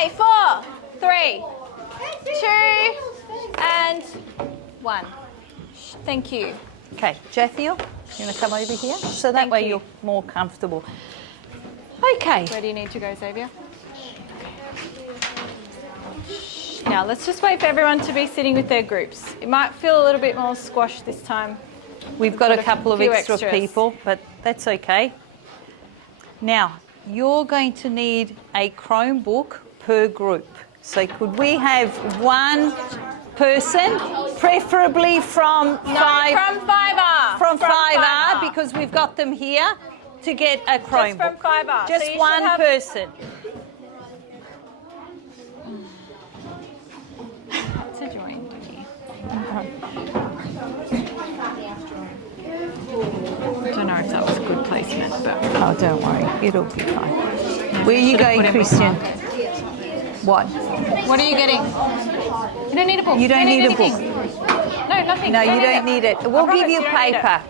Okay, 4, 3, 2, and 1. Thank you. Okay, Jathiel, you want to come over here? So that Thank way you. you're more comfortable. Okay. Where do you need to go, Xavier? Now, let's just wait for everyone to be sitting with their groups. It might feel a little bit more squashed this time. We've got a couple of few extra extras. people, but that's okay. Now, you're going to need a Chromebook per group. So could we have one person, preferably from From 5R. from 5R, because we've got them here to get a Chromebook. Just from 5R. Just So you should one have- person. To join. I don't know if that was a good placement, but Oh, don't worry, it'll be fine. Where are you Should've going, put in Christian? bookmark. What? what are you getting? You don't need a book. You don't need a anything. No, nothing. No, you don't need it. We'll give you you don't need it. paper.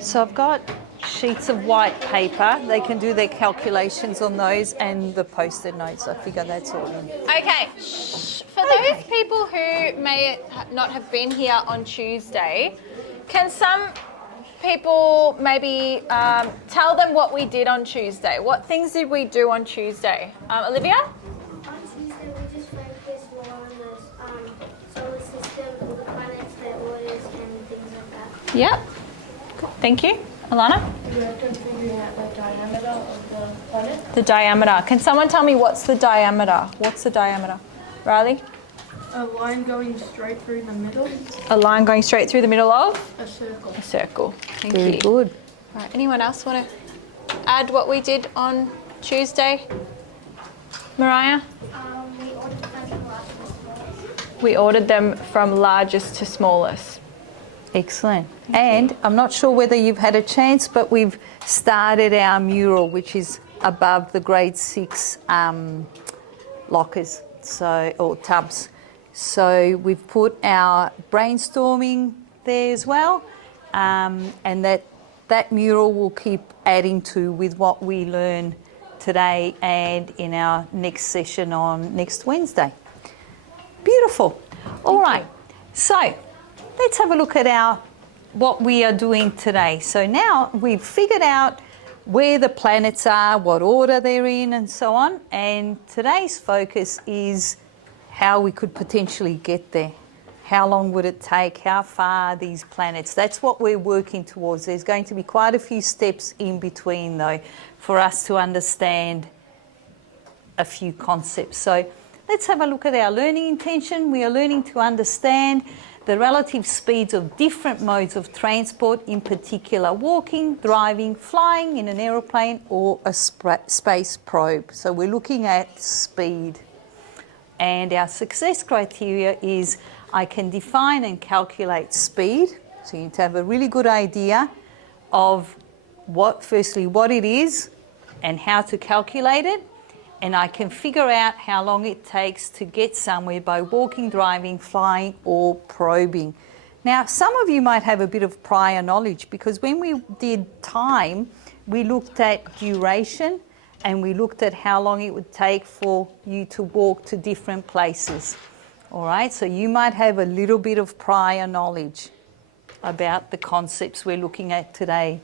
So I've got sheets of white paper. They can do their calculations on those and the post-it notes. I figure that's all in. Okay. For those people who may not have been here on Tuesday, can some people maybe tell them what we did on Tuesday? What things did we do on Tuesday? Olivia? On Tuesday, we just focused more on the solar system, all the planets, their orders, and things like that. Yep. Thank you. Alana? We worked on figuring out the diameter of the planet. The diameter. Can someone tell me what's the diameter? What's the diameter? Riley? A line going straight through the middle, A line going straight through the middle of a circle. a circle. Thank Very you. good. All right. Anyone else want to add what we did on Tuesday? Mariah? We ordered them from last month. We ordered them from largest to smallest. Excellent. And I'm not sure whether you've had a chance, but we've started our mural, which is above the grade 6 lockers, or tubs. So we've put our brainstorming there as well, and that mural will keep adding to with what we learn today and in our next session on next Wednesday. Beautiful. All right. So let's have a look at what we are doing today. So now we've figured out where the planets are, what order they're in, and so on. And today's focus is how we could potentially get there. How long would it take? How far are these planets? That's what we're working towards. There's going to be quite a few steps in between, though, for us to understand a few concepts. So let's have a look at our learning intention. We are learning to understand the relative speeds of different modes of transport, in particular walking, driving, flying in an aeroplane or a space probe. So we're looking at speed. And our success criteria is I can define and calculate speed. So you need to have a really good idea of firstly what it is and how to calculate it. And I can figure out how long it takes to get somewhere by walking, driving, flying, or probing. Now, some of you might have a bit of prior knowledge because when we did time, we looked at duration and we looked at how long it would take for you to walk to different places. All right, so you might have a little bit of prior knowledge about the concepts we're looking at today.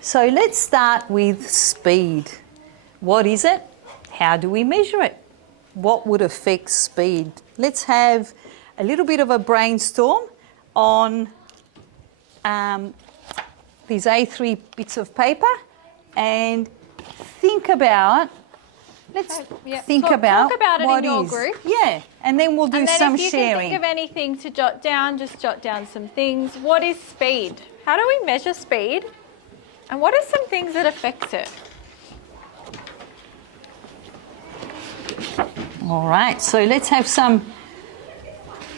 So let's start with speed. What is it? How do we measure it? What would affect speed? Let's have a little bit of a brainstorm on these A3 bits of paper and think about, think about talk about it what in your is. group. Yeah, and then we'll do And then some if you sharing. can think of anything to jot down, just jot down some things. What is speed? How do we measure speed? And what are some things that affect it? All right, so let's have some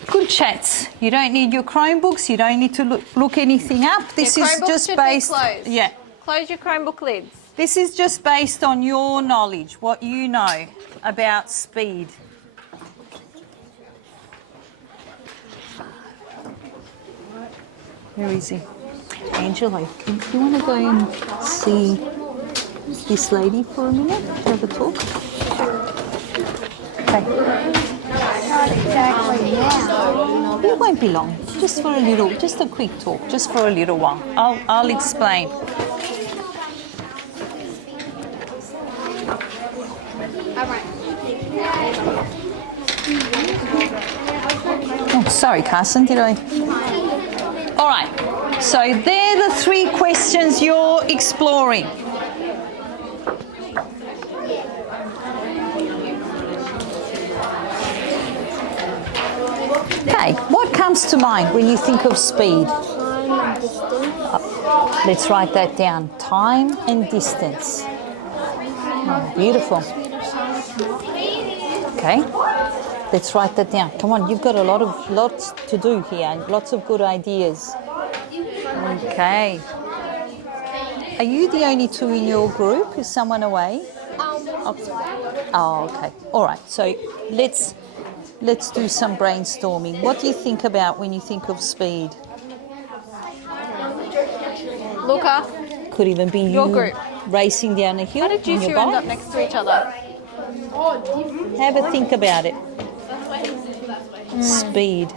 good chats. You don't need your Chromebooks. You don't need to look anything up. This Your is Chromebooks just should be based. closed. Yeah, Close your Chromebook lids. this is just based on your knowledge, what you know about speed. Where is he? Angelo, do you want to go and see this lady for a minute to have a talk? Okay. It won't be long. Just for a little, just a quick talk, just for a little while. I'll explain. Oh, sorry, Carson, did I? All right, so they're the 3 questions you're exploring. Okay, what comes to mind when you think of speed? Let's write that down. Time and distance. Oh, beautiful. Okay, let's write that down. Come on, you've got lots to do here, lots of good ideas. Okay. Are you the only 2 in your group? Is someone away? Oh, okay. All right. So let's do some brainstorming. What do you think about when you think of speed? Luca, Could even be your you group. racing down a hill How did you on your two end up bike. next to each other? Have a think about it. Speed.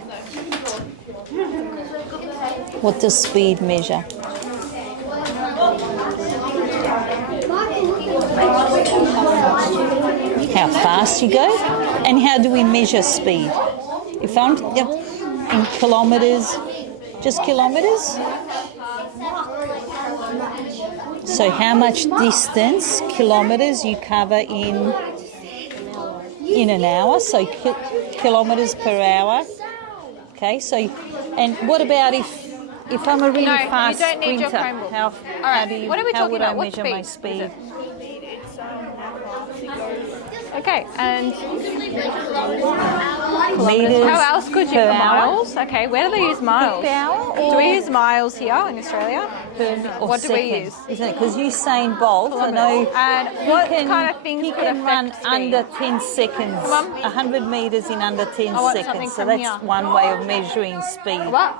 What does speed measure? How fast you go? And how do we measure speed? If I'm in kilometres, just kilometres? So how much distance, kilometres, you cover in an hour? So kilometres per hour. Okay, so, and what about if I'm a really No, fast you don't need your sprinter? Chromebook. How right, what are we how talking would about? I What measure my speed is speed? Okay, and Meters how else could you per hour? miles? Okay, where do they use miles? Per hour Do we use miles here in Australia? Or What do we second, use? Isn't it? Because Usain Bolt, I know And what he can, kind of things he could can run affect speed? under 10 seconds. Come on. 100 metres in under 10 I want something seconds. So from that's here. one way of measuring speed. What?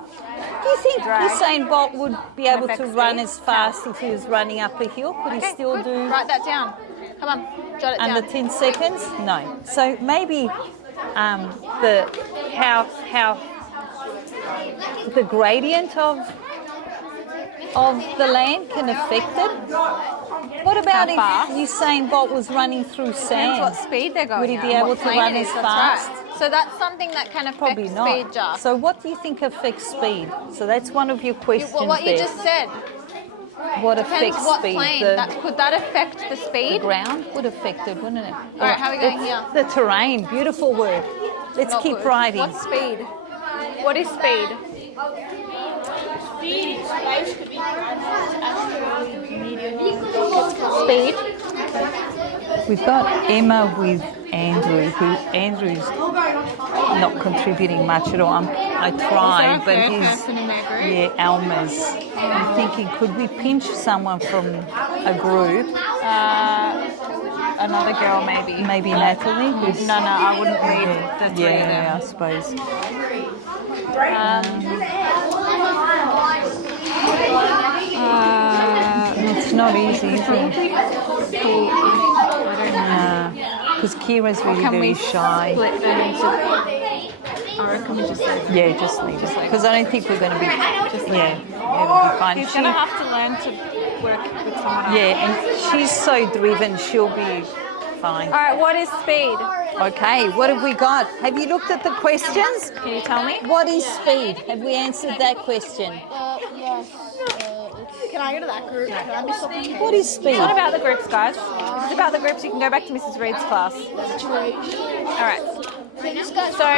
Do you think Drag. Usain Bolt would be able to affect run speed? as fast if he was running up a hill? Could he Okay, still good. do Write that down. Come on, jot it under down. 10 seconds? No. So maybe how the gradient of the land can affect it. What about How fast? if Usain Bolt was running through Depends sand? what speed they're going Would he at be and able what to plane run it as is, that's fast? right. So that's something that can affect Probably speed, not. Jar. So what do you think affects speed? So that's one of your questions Well, what you there. just said. What Depends affects what speed? plane. Could that affect the The speed? ground would affect it, wouldn't it? All right, how are we going here? The terrain, beautiful word. Let's Not keep good. writing. What's speed? What is speed? Speed. We've got Emma with Andrew, Andrew's not contributing much at all. I tried, but he's Alma's. I'm thinking, could we pinch someone from a group? Another girl, maybe. Maybe Natalie? Who's, No, I wouldn't read the three of them. yeah, I suppose. It's not easy, is it? Because Kira's really Can very we shy. split them into? I reckon we just leave it. Yeah, just leave it. Because I don't think we're going to be. It'll be fine. He's going to have to learn to work with someone else. Yeah, and she's so driven, she'll be fine. All right, what is speed? Okay, what have we got? Have you looked at the questions? Can you tell me? What is speed? Have we answered that question? Yes. Can I go to that group? Can I be so prepared? What is speed? It's not about the groups, guys. It's about the groups. You can go back to Mrs. Reed's class. All right. So,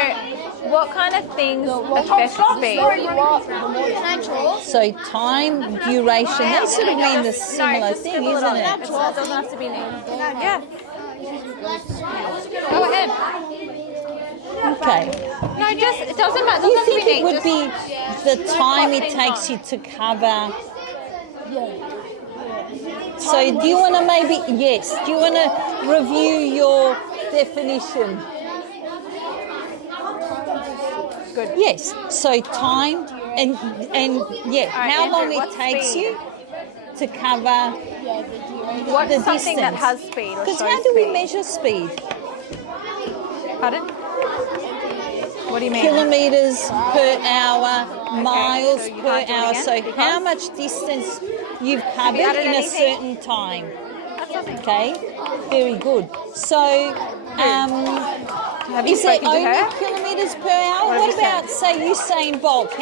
what kind of things affect speed? So time, duration, they sort of mean the similar just thing, scribble isn't on it? It doesn't have to be named. Yeah. Go ahead. Okay. No, just it doesn't matter. Do you Doesn't think have to be it would named. be the time it takes you to cover? So do you want to do you want to review your definition? Good. Yes. So time and yeah, right, how long Andrew, it what's takes speed? you to cover What's The something that distance. has speed or Because shows how do we speed? measure speed? Pardon? What do you mean? Kilometres per hour, miles so you per can't do it hour. again So because- how much distance you've covered added in a anything? certain time. That's nothing. Okay, very good. So, Have you is it spoken to only her? kilometres per hour? What What have you about, say, Usain Bolt?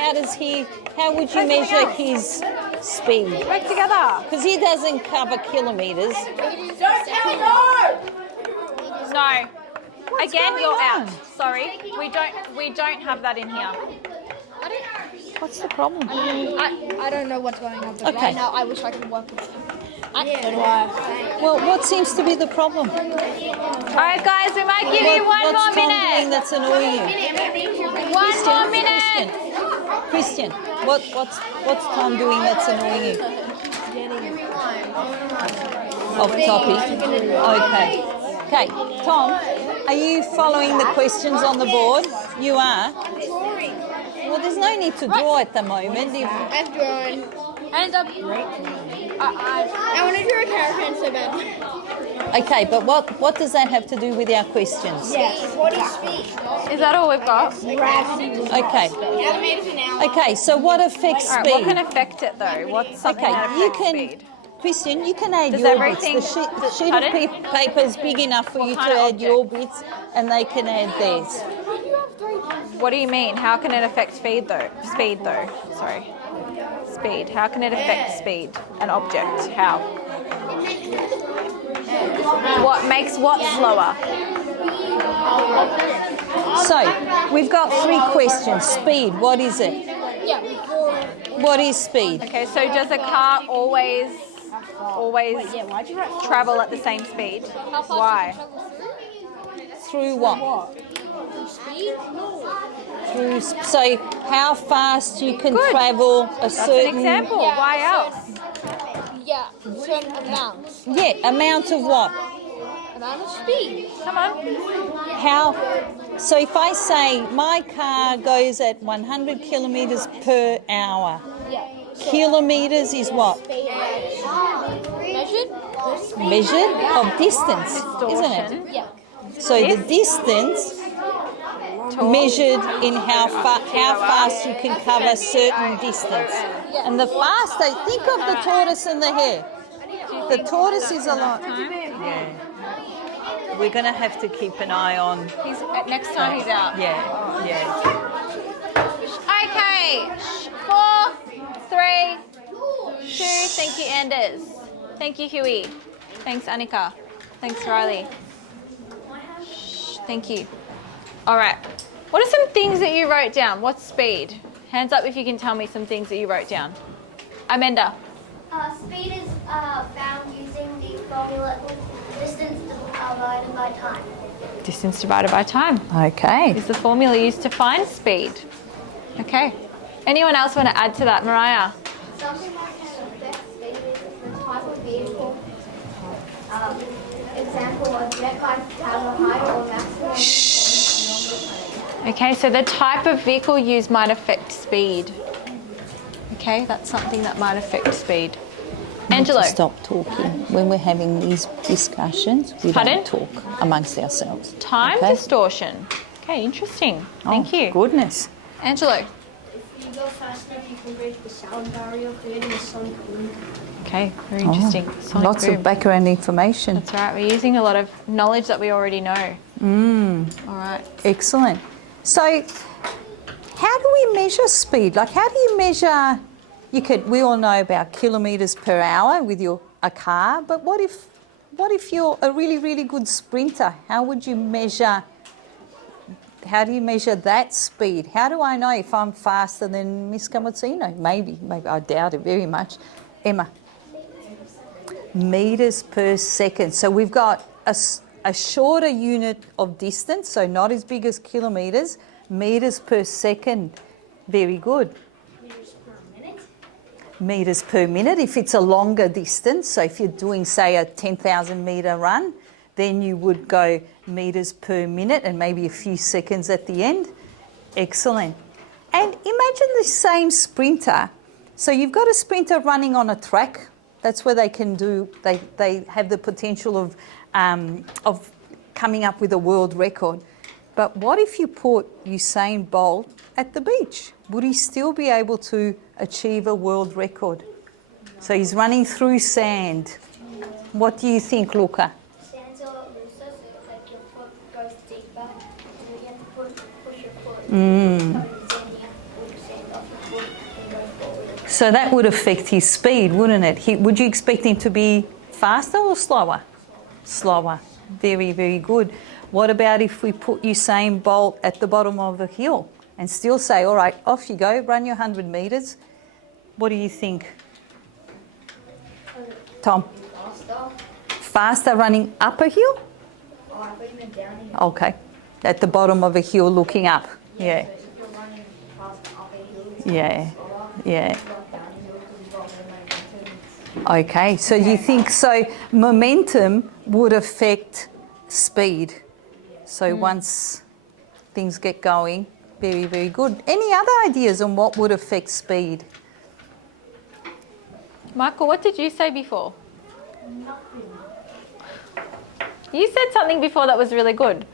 How would you measure his speed? Work together. Because he doesn't cover kilometres. No. Again, going you're on? out. Sorry, we don't have that in here. What's the problem? I don't know what's going on, but Okay. right now I wish I could work with him. So do I. Well, what seems to be the problem? All right, guys, we might give you one What's more Tom doing minute. that's annoying you? One more minute. Christian, what's Tom doing that's annoying you? Off topic. Okay. Okay, Tom, are you following the questions on the board? You are? Well, there's no need to draw at the moment. I've drawn. Hands up. I want to draw a character so bad. Okay, but what does that have to do with our questions? What is speed? Is that all we've got? Okay. Okay, so what affects All right, speed? what can affect it though? What's something that Okay, you affects can, speed? Christian, you can add Does your everything- bits. The sheet Pardon? of paper is big enough for you to kind of add your bits, and they can add theirs. What do you mean? How can it affect speed though? Sorry. Speed. How can it affect speed? An object. How? What makes what slower? So, we've got 3 questions. Speed, what is it? Yeah, What is speed? Okay, so does a car always why'd you write travel at the same speed? Why? Through what? speed? Through, so, how fast you can Good. travel a That's an certain... example. Yeah, Why so- else? Yeah, certain amounts. Yeah, amount of what? Amount of speed. Come on. How? So if I say my car goes at 100 kilometres per hour, Yeah. kilometres is what? Measured? Measured of distance, isn't it? Distortion. Yeah. So the distance measured in how fast you can cover a certain distance. And the faster, think of the tortoise and the hare. The tortoise is a lot. Yeah. We're going to have to keep an eye on. Next time he's out. Yeah. Okay. 4, 3, 2. Thank you, Anders. Thank you, Huey. Thanks, Annika. Thanks, Riley. Thank you. All right. What are some things that you wrote down? What's speed? Hands up if you can tell me some things that you wrote down. Amanda. Speed is found using the formula distance divided by time. Distance divided by time Okay. is the formula used to find speed. Okay. Anyone else want to add to that, Mariah? Something that can affect speed is the type of vehicle. Example, a jet bike has a higher or maximum. Okay, so the type of vehicle used might affect speed. Okay, that's something that might affect speed. Angelo. Stop talking. When we're having these discussions, we Pardon? don't talk amongst ourselves. Time Okay? distortion. Okay, interesting. Thank Oh, you. Goodness. Angelo. If you go faster, you can break the sound barrier, creating a sonic boom. Okay, very interesting. Sonic Oh, Lots boom. of background information. That's right, we're using a lot of knowledge that we already know. All right. Excellent. So, how do we measure speed? Like, how do you measure? We all know about kilometres per hour with a car, but what if you're a really, really good sprinter? How would you measure? How do you measure that speed? How do I know if I'm faster than Miss Camozino? Maybe I doubt it very much. Emma. Metres per second. So we've got a shorter unit of distance, so not as big as kilometres. Metres per second. Very good. Metres per minute. If it's a longer distance, so if you're doing, say, a 10,000 metre run, then you would go metres per minute and maybe a few seconds at the end. Excellent. And imagine the same sprinter. So you've got a sprinter running on a track, That's where they can do. They have the potential of coming up with a world record. But what if you put Usain Bolt at the beach? Would he still be able to achieve a world record? So he's running through sand. What do you think, Luca? Sand's a lot looser, so like your foot goes deeper. And you have to push your foot. Sand, you have to pull the sand off your foot and go forward. So that would affect his speed, wouldn't it? Would you expect him to be faster or slower? Slower. Very, very good. What about if we put Usain Bolt at the bottom of a hill and still say, all right, off you go, run your 100 metres? What do you think? Tom? Faster running up a hill? Oh, I thought you meant down here. Okay. At the bottom of a hill looking up. Yeah. So if you're running fast up a hill, it's Yeah. slower. Yeah. Like downhill because you've got more momentum. Okay. So you think so momentum would affect speed. So once things get going, very, very good. Any other ideas on what would affect speed? Michael, what did you say before? You said something before that was really good.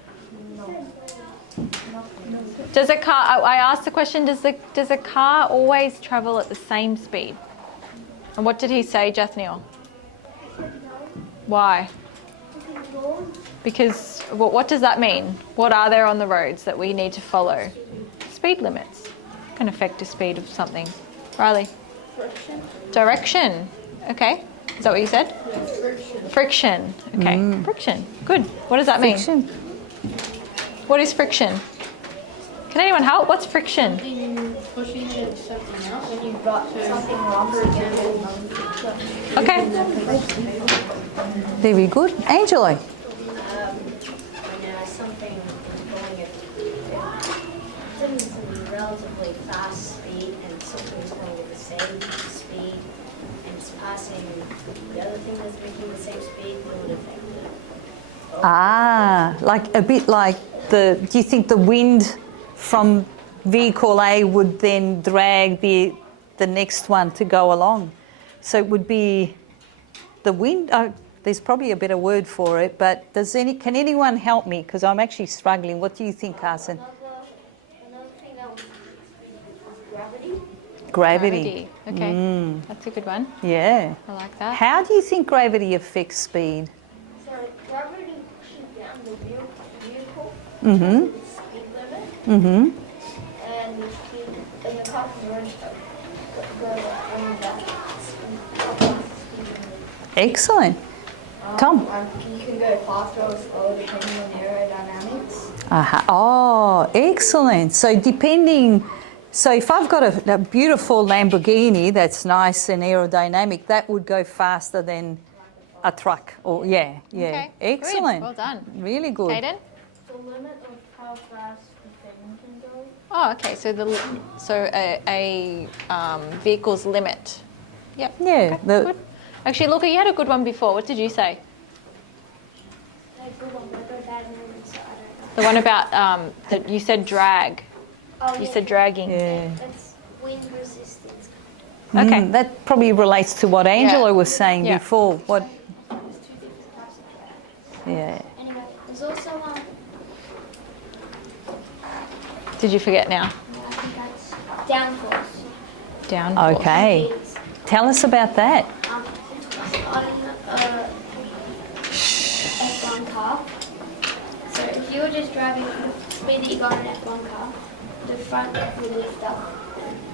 Does a car? I asked the question. Does a car always travel at the same speed? And what did he say, Jathniel? Why? Because what does that mean? What are there on the roads that we need to follow? Speed limits can affect the speed of something. Riley? Friction. Direction. Okay. Is that what you said? Friction. Okay. Friction. Good. What does that mean? Friction. What is friction? Can anyone help? What's friction? Pushing against something else. When you've got something wrong, for example, Okay. Very good. Angelo? When something is going at a relatively fast speed and something is going at the same speed and it's passing the other thing that's making the same speed, it would affect it. Ah, like a bit like do you think the wind from vehicle A would then drag the next one to go along? So it would be the wind. There's probably a better word for it, but can anyone help me? Because I'm actually struggling. What do you think, Carson? another thing that was gravity. Gravity. Okay. That's a good one. Yeah. I like that. How do you think gravity affects speed? So gravity pushes down the vehicle Mm-hmm. to the speed limit, Mm-hmm. and the car can run go around that speed limit. Excellent. Tom? You can go faster or slower depending on aerodynamics. Uh-huh. Oh, excellent. So if I've got a beautiful Lamborghini that's nice and aerodynamic, that would go faster than a truck. Or yeah. Okay, good. Excellent. Well done. Really good. Hayden? The limit of how fast the thing can go. Oh, okay. So a vehicle's limit. Yep. Yeah. Okay, good. Actually, Luca, you had a good one before. What did you say? Like good one, but I got bad moments, so I don't know. The one about that you said drag. Oh, You yeah. said dragging. Yeah. That's wind resistance. Okay. That probably relates to what Angelo was saying Yeah. before. What? There's two different types of drag. Yeah. Anyway, there's also Did you forget now? I think that's downforce. Down. Okay. It's, Tell us about that. on a F1 car. So if you were just driving at the speed that you got in an F1 car, the front will lift up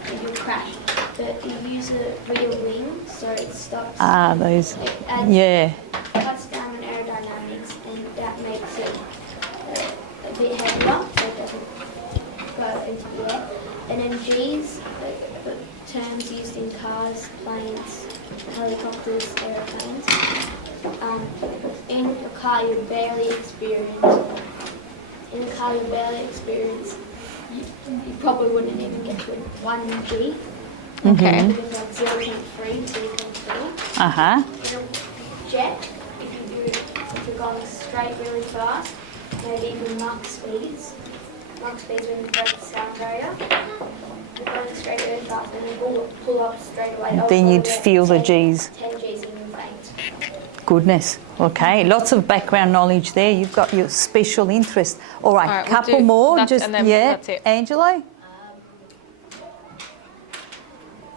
and you'll crash. But you use a rear wing, so it stops. Those. It adds, Yeah. cuts down on aerodynamics, and that makes it a bit heavier, so it doesn't go into the air. And then G's, the terms used in cars, planes, helicopters, airplanes. In a car you barely experience. You probably wouldn't even get to 1G. Okay. Because that's 0.3 to 0.4. Uh-huh. In a jet, if you're going straight really fast, maybe even Mach speeds, Mach speeds when you break the sound barrier. You're going straight earth up and you pull up straight away. Then you'd feel the G's. 10 G's in your veins. Goodness. Okay, lots of background knowledge there. You've got your special interest. All right, All right, we'll couple do more. that Just and then yeah, that's it. Angelo. When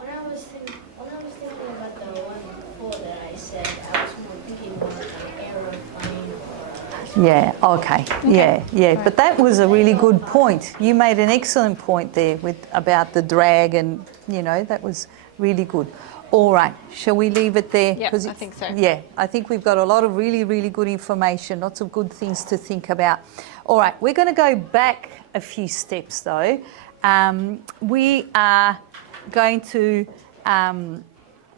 I was thinking about the one before that I said, I was more thinking more like an aeroplane or astro- Yeah. Okay. Yeah. But that was a really good point. You made an excellent point there about the drag, and that was really good. All right, shall we leave it there? Yep, 'Cause I think so. Yeah, I think we've got a lot of really, really good information, lots of good things to think about. All right, we're going to go back a few steps though. We are going to,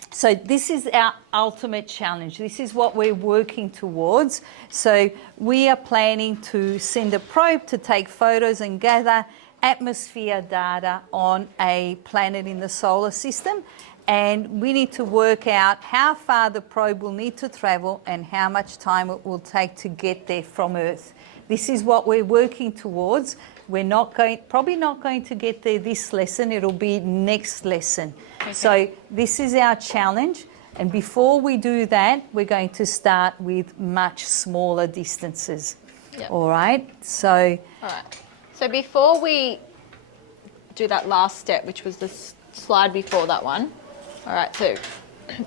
so this is our ultimate challenge. This is what we're working towards. So we are planning to send a probe to take photos and gather atmosphere data on a planet in the solar system. And we need to work out how far the probe will need to travel and how much time it will take to get there from Earth. This is what we're working towards. We're probably not going to get there this lesson. It'll be next lesson. Okay. So this is our challenge. And before we do that, we're going to start with much smaller distances. Yep. All right. So All right. So before we do that last step, which was the slide before that one. All right, so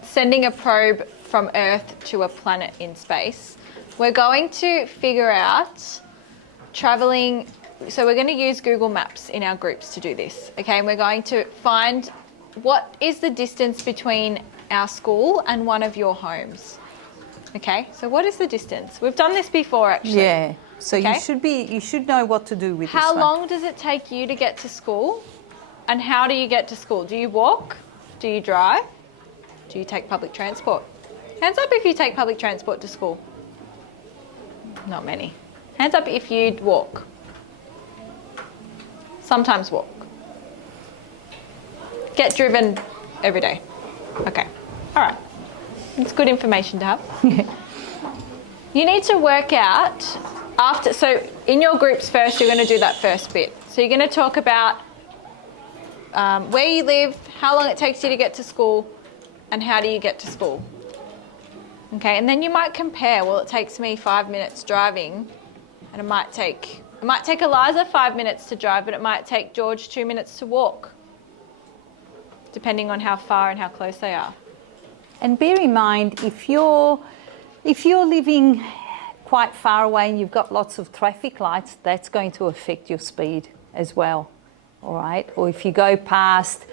sending a probe from Earth to a planet in space. We're going to figure out traveling, so we're going to use Google Maps in our groups to do this, okay? And we're going to find what is the distance between our school and one of your homes, okay? So what is the distance? We've done this before, actually. yeah. So Okay. you should know what to do with How this one. long does it take you to get to school? And how do you get to school? Do you walk? Do you drive? Do you take public transport? Hands up if you take public transport to school. Not many. Hands up if you'd walk. Sometimes walk. Get driven every day. Okay. All right. It's good information to have. You need to work out so in your groups first, you're going to do that first bit. So you're going to talk about where you live, how long it takes you to get to school, and how do you get to school. Okay, and then you might compare, well, it takes me 5 minutes driving, and it might take Eliza 5 minutes to drive, but it might take George 2 minutes to walk, depending on how far and how close they are. And bear in mind, if you're living quite far away and you've got lots of traffic lights, that's going to affect your speed as well. All right, or if you go past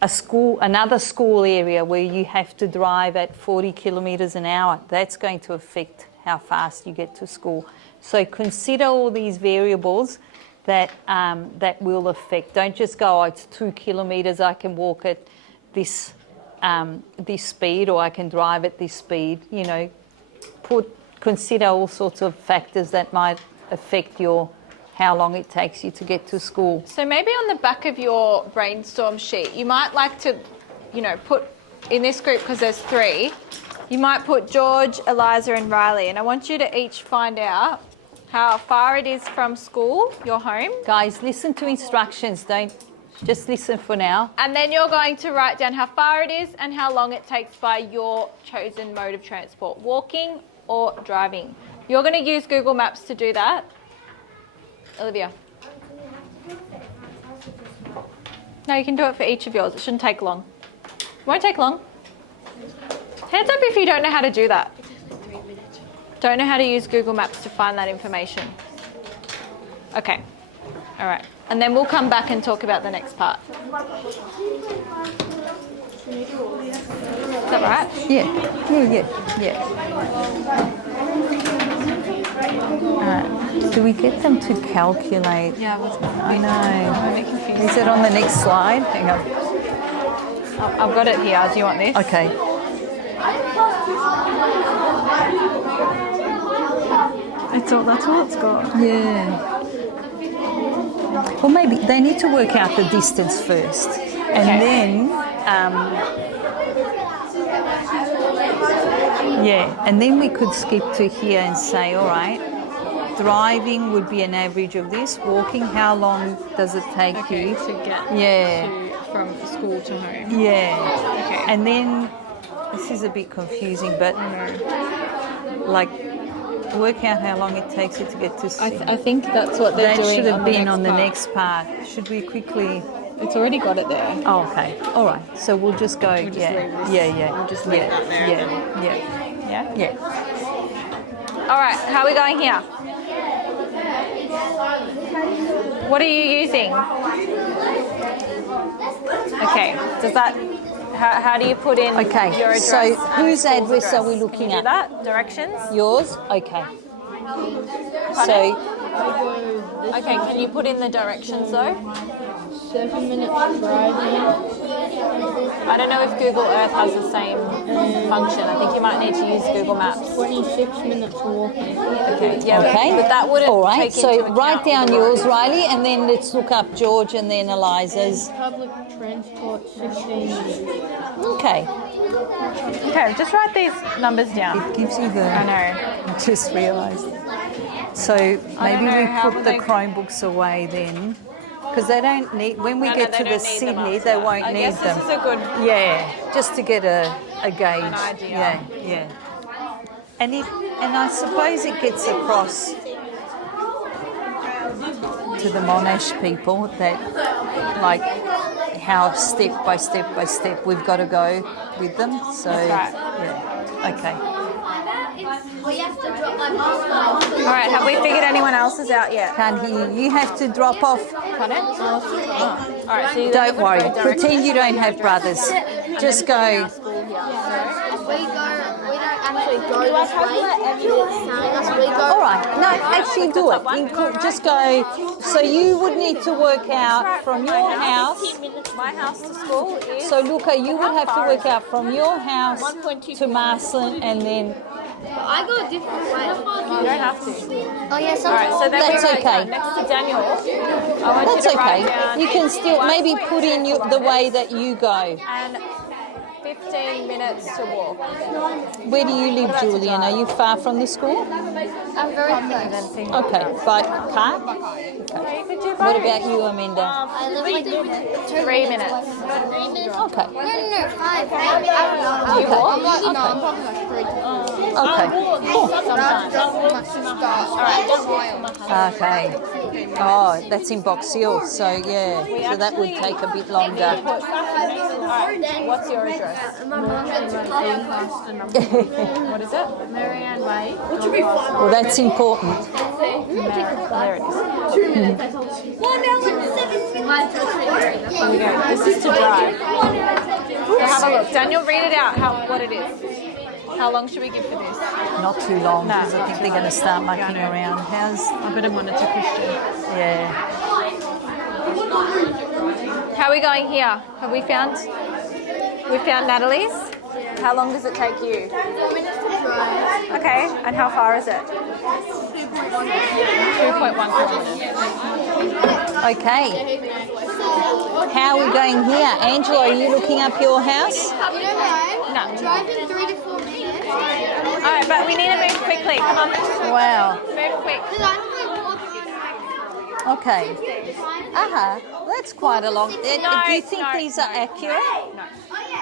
another school area where you have to drive at 40 kilometres an hour, that's going to affect how fast you get to school. So consider all these variables that will affect. Don't just go, oh, it's 2 kilometres, I can walk at this speed, or I can drive at this speed. Consider all sorts of factors that might affect how long it takes you to get to school. So maybe on the back of your brainstorm sheet, you might like to, put in this group, because there's 3, you might put George, Eliza and Riley, and I want you to each find out how far it is from school, your home. Guys, listen to instructions, don't just listen for now. And then you're going to write down how far it is and how long it takes by your chosen mode of transport, walking or driving. You're going to use Google Maps to do that. Olivia? No, you can do it for each of yours. It shouldn't take long. It won't take long. Hands up if you don't know how to do that. Don't know how to use Google Maps to find that information. Okay. All right. And then we'll come back and talk about the next part. Is that right? Yeah. Do we get them to calculate? Yeah, I know. Is it on the next slide? Hang on. I've got it here. Do you want this? Okay. That's all it's got. Yeah. Well, maybe they need to work out the distance first, and then and then we could skip to here and say, all right, driving would be an average of this. Walking, how long does it take Okay, you? to get from school to home. Yeah. Okay. And then, this is a bit confusing, but like, work out how long it takes you to get to Sydney. I think that's what they're That doing should have been on the part. next part. Should we quickly? It's already got it there. Oh, okay. All right. So we'll just go. We'll just leave this- yeah. we'll just leave that there and Yeah. All right, how are we going here? What are you using? Okay, does that, how do you put in Okay, your address? so and whose school's address are we address? looking Can you at? do that? Directions? Yours? Okay. So, Okay, can you put in the directions though? 7 minutes driving. I don't know if Google Earth has the same function. I think you might need to use Google Maps. 26 minutes walking. Okay, yeah, okay. but that wouldn't All right. take So into write account down the yours, road. Riley, and then let's look up George and then Eliza's. Public transport, 16 minutes. Okay. Okay, just write these numbers down. It gives you the. I know. I just realised. So maybe know, we how put will the they- Chromebooks away then, because they don't need. When we No, get they to don't the need them Sydney, after they that. won't I need guess them. this is a good. Yeah, just to get a gauge. idea. Yeah. And I suppose it gets across to the Monash people that like how step by step by step we've got to go with them. So right. yeah. Okay. We have to drop my mask off. All right, have we figured anyone else's out yet? Can't hear you. You have to drop off. Pardon? All right, so you Don't go worry. directions. Pretend you don't have brothers. Just go. We don't actually go this way. It's telling us we go. All right. No, actually do it. Just go. So you would need to work out from your house. My house to school is. So Luca, you would have to work out from your house to Marsden and then. I go a different way. You don't have to. Oh yeah, All right, so then That's we write okay. down next to Daniel. I want That's you to write okay. down You can still maybe put in the way that you go. and 15 minutes to walk. Where do you live, Julian? Are you far from the school? I'm very close. Okay, by car? What about you, Amanda? I live like 3 minutes. Okay. No, 5. Do you walk? Okay. Cool. Okay. Oh, that's in Box Hill, so yeah. So that would take a bit longer. What's your address? What is it? Marianne Way. Well, that's important. There it is. Here we go. This is to drive. So have a look. Daniel, read it out what it is. How long should we give for this? Not too long, No, because I not think too they're going to long. start mucking around. How's, I better monitor Christian. yeah. How are we going here? Have we found Natalie's? How long does it take you? 4 minutes to drive. Okay, and how far is it? 2.1 kilometres. Okay. How are we going here? Angela, are you looking up your house? You don't know? No. Drive in 3 to 4 minutes. All right, but we need to move quickly. Come on, Wow. move quick. Because I'm going walking. Okay. That's quite a long. Do you think no, these are no. accurate? No.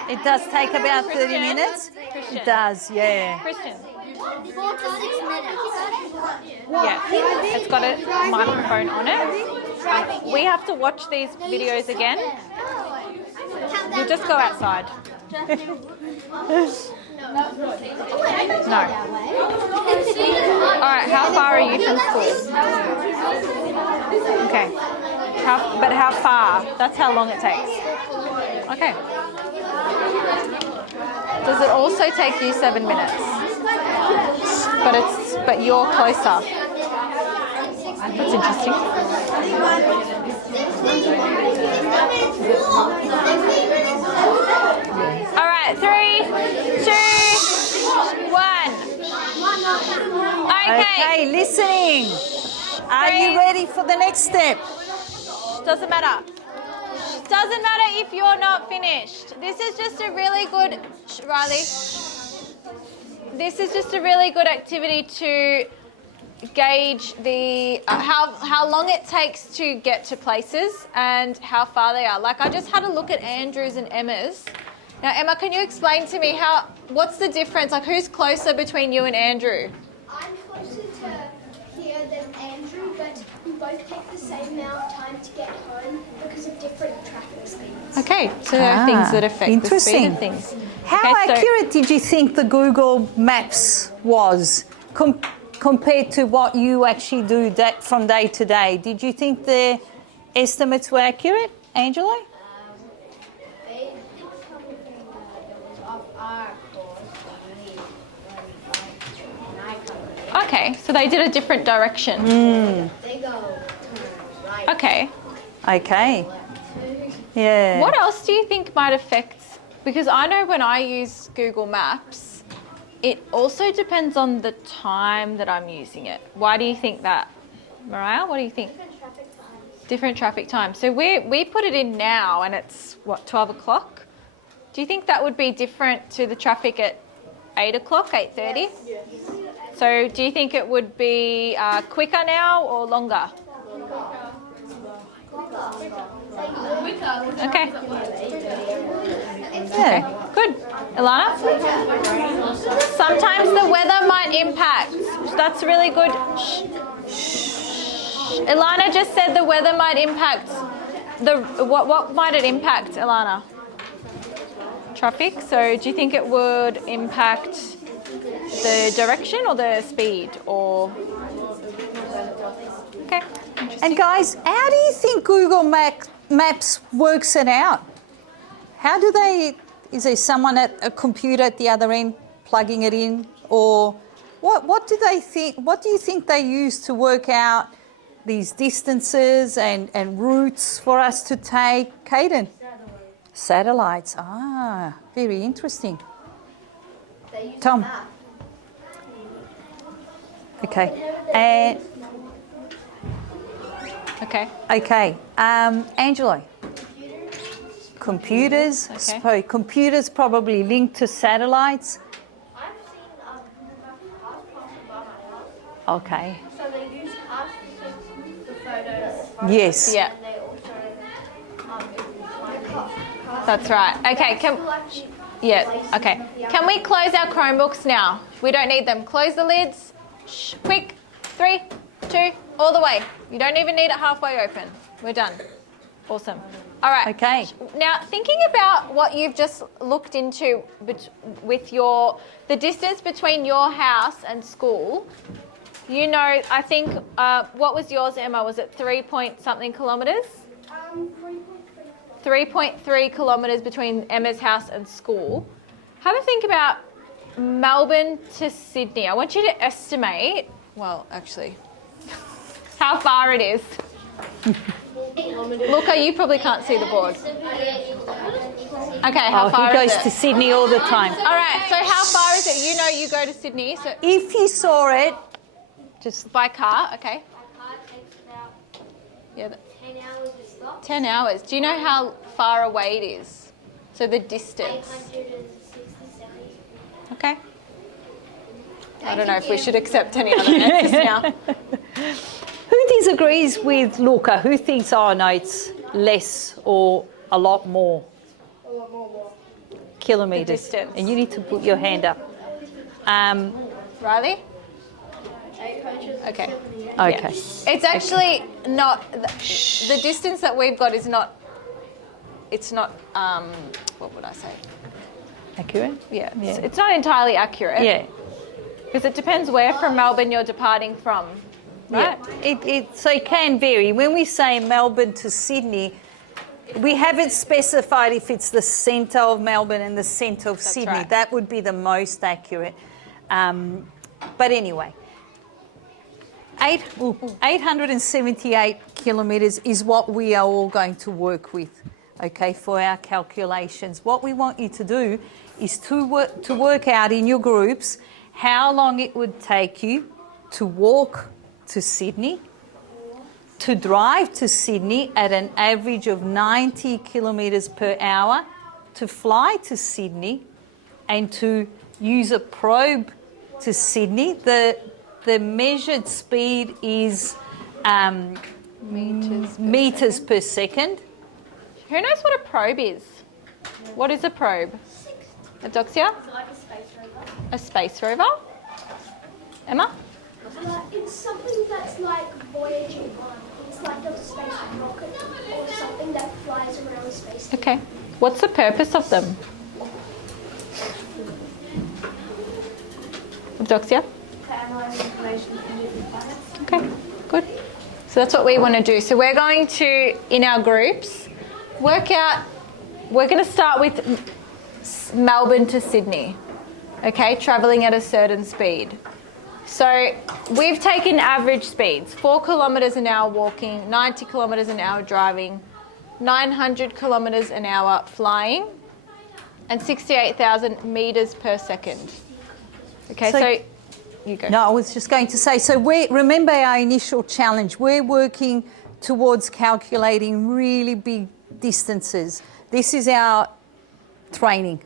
It does take about 30 Christian? minutes? Christian. It does, yeah. Christian. 4 to 6 minutes. Yeah, it's got a microphone on it. We have to watch these videos again. You just go outside. No. All right, how far are you from school? Okay. But how far? That's how long it takes. Okay. Does it also take you 7 minutes? But you're closer. That's interesting. All right, 3, 2, 1. Okay. Okay, listening. Are you ready for the next step? Doesn't matter. Doesn't matter if you're not finished. This is just a really good, Riley. This is just a really good activity to gauge the how long it takes to get to places and how far they are. Like I just had a look at Andrew's and Emma's. Now, Emma, can you explain to me what's the difference? Like, who's closer between you and Andrew? I'm closer to here than Andrew, but we both take the same amount of time to get home because of different traffic speeds. Okay, so there are things that affect the speed interesting. of things. How Okay, so- accurate did you think the Google Maps was compared to what you actually do from day to day? Did you think the estimates were accurate, Angelo? They did something that was off our course when I covered it. Okay, so they did a different direction. They go turn right, Okay. Okay. left. Yeah. What else do you think might affect? Because I know when I use Google Maps, it also depends on the time that I'm using it. Why do you think that? Mariah, what do you think? Different traffic times. So we put it in now and it's, 12 o'clock? Do you think that would be different to the traffic at 8 o'clock, 8:30? So do you think it would be quicker now or longer? Okay. Yeah. Good. Ilana? Sometimes the weather might impact. That's really good. Shh. Ilana just said the weather might impact. What might it impact, Ilana? Traffic. So do you think it would impact the direction or the speed or? Okay. And guys, how do you think Google Maps works it out? How do they, is there someone at a computer at the other end plugging it in? Or what do they think, what do you think they use to work out these distances and routes for us to take? Caden? Satellites. Ah, very interesting. They use Tom. that. Okay. And Okay. Angelo. Computers. Okay. So computers probably linked to satellites. I've seen cars passing by my house, Okay. so they use cars to take the photos. Yes. Yeah, And they also that's right. Okay. Okay. Can we close our Chromebooks now? We don't need them. Close the lids. Shh, quick. 3, 2, all the way. You don't even need it halfway open. We're done. Awesome. All right. Okay. Now, thinking about what you've just looked into with the distance between your house and school, you know, I think, what was yours, Emma? Was it 3-point-something kilometres? 3.3 kilometres between Emma's house and school. Have a think about Melbourne to Sydney. I want you to estimate, well, actually, how far it is. Luca, you probably can't see the board. Okay, how far he is goes it? to Sydney all the time. All right, so how far is it? You know you go to Sydney, so If you saw it, just by car, okay. My car takes about Yeah, 10 hours to stop. 10 hours. Do you know how far away it is? So the distance. 867. Okay. I don't know if we should accept any other answers now. who disagrees with Luca? Who thinks, oh no, it's less or a lot more? Kilometres. The distance. And you need to put your hand up. Riley? Okay. Okay. It's actually not, the distance that we've got is not, it's not, what would I say? Accurate? Yeah, Yeah. it's not entirely accurate. Yeah. Because it depends where from Melbourne you're departing from, right? Yeah. So it can vary. When we say Melbourne to Sydney, we haven't specified if it's the centre of Melbourne and the centre of Sydney. right. That would be the most accurate. But anyway, 878 kilometres is what we are all going to work with, okay, for our calculations. What we want you to do is to work out in your groups how long it would take you to walk to Sydney, to drive to Sydney at an average of 90 kilometres per hour, to fly to Sydney, and to use a probe to Sydney. The the measured speed is meters per second. Who knows what a probe is? What is a probe? Eudoxia? It's like a space rover. A space rover? Emma? It's something that's like Voyager 1. It's like a space rocket or something that flies around space. Okay. What's the purpose of them? Eudoxia? To analyze information from different planets. Okay, good. So that's what we want to do. So we're going to, in our groups, work out, we're going to start with Melbourne to Sydney, okay, travelling at a certain speed. So we've taken average speeds, 4 kilometres an hour walking, 90 kilometres an hour driving, 900 kilometres an hour flying, and 68,000 metres per second. Okay, so you go. No, I was just going to say, so remember our initial challenge. We're working towards calculating really big distances. This is our training.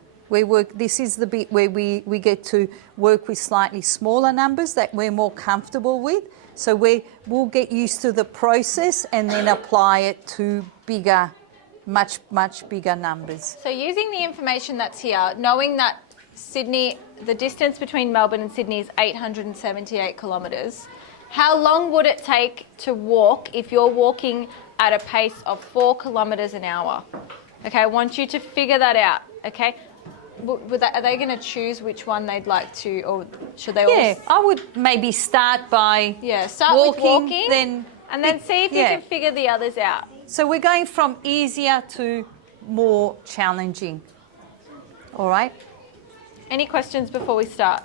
This is the bit where we get to work with slightly smaller numbers that we're more comfortable with. So we'll get used to the process and then apply it to bigger, much bigger numbers. So using the information that's here, knowing that Sydney, the distance between Melbourne and Sydney is 878 kilometres, how long would it take to walk if you're walking at a pace of 4 kilometres an hour? Okay, I want you to figure that out, okay? Are they going to choose which one they'd like to, or should they all? Yeah, I would maybe start by start with walking, then see if you can figure the others out. So we're going from easier to more challenging. All right? Any questions before we start?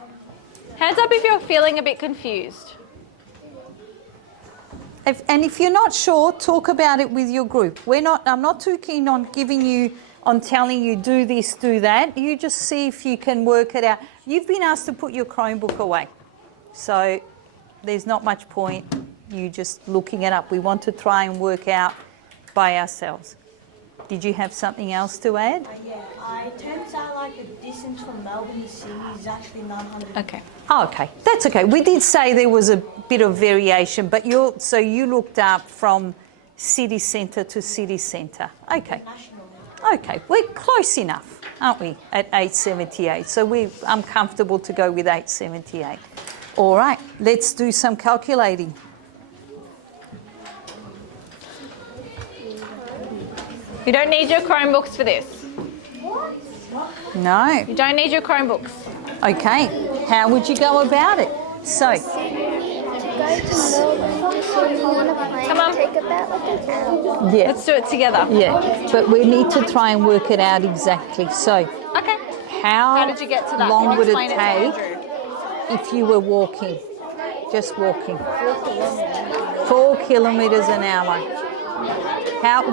Hands up if you're feeling a bit confused. And if you're not sure, talk about it with your group. I'm not too keen on telling you do this, do that. You just see if you can work it out. You've been asked to put your Chromebook away. So there's not much point you just looking it up. We want to try and work out by ourselves. Did you have something else to add? Yeah, it turns out like the distance from Melbourne to Sydney is actually 900. Okay. Oh, okay. That's okay. We did say there was a bit of variation, but you looked up from city centre to city centre. Okay. Okay, we're close enough, aren't we, at 878? So I'm comfortable to go with 878. All right, let's do some calculating. You don't need your Chromebooks for this. No. You don't need your Chromebooks. Okay, how would you go about it? So, Come on. Take about like an hour. yeah, Let's do it together. yeah, but we need to try and work it out exactly. So, Okay. how How did you get to that? long would it Explain to take Andrew. if you were walking, just walking? 4 kilometres an hour.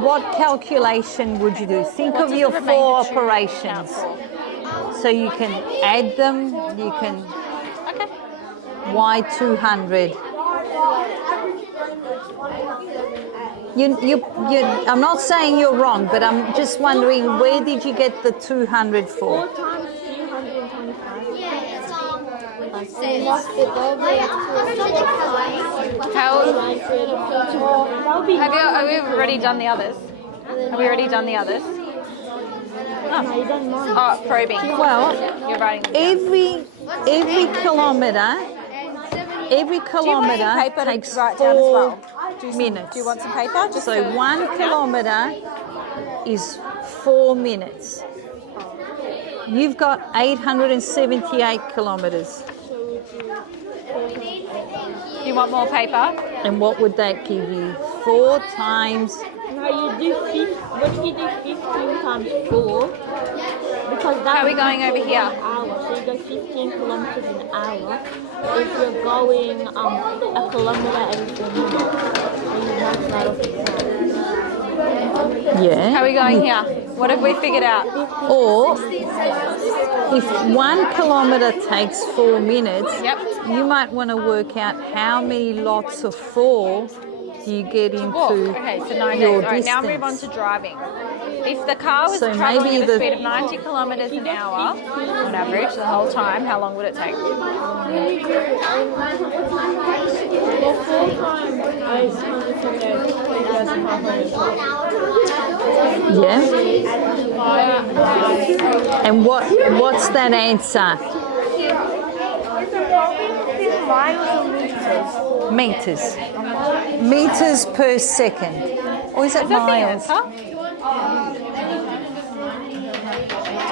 What calculation would you do? Think What of does your the 4 remainder two operations. count So you can add them, you can Okay. y 200. I'm not saying you're wrong, but I'm just wondering, where did you get the 200 for? Have we already done the others? Have we already done the others? Oh, probing. Well, You're writing them down. every kilometre paper to takes write down as 4 well? minutes. Do you want some paper? Just So 1 kilometre is 4 minutes. You've got 878 kilometres. You want more paper? And what would that give you? 4 times. Now when you do 15 times 4, because How are we going over here? Hour, so you go 15 kilometers an hour. If you're going a kilometer every 4 minutes, so you multiply off the Yeah. How are we going here? What have we figured out? Or if 1 kilometre takes 4 minutes, Yep. you might want to work out how many lots of 4 do you get Walk. into Okay, so 9 days. your All right, distance. now move on to driving. If the car was So traveling maybe at a the- speed of 90 kilometres an hour on average the whole time, how long would it take? Well, 4 times 878, 3,500. Yeah. And what's that answer? Meters. Meters per second. Or is it Is that the miles? answer? Do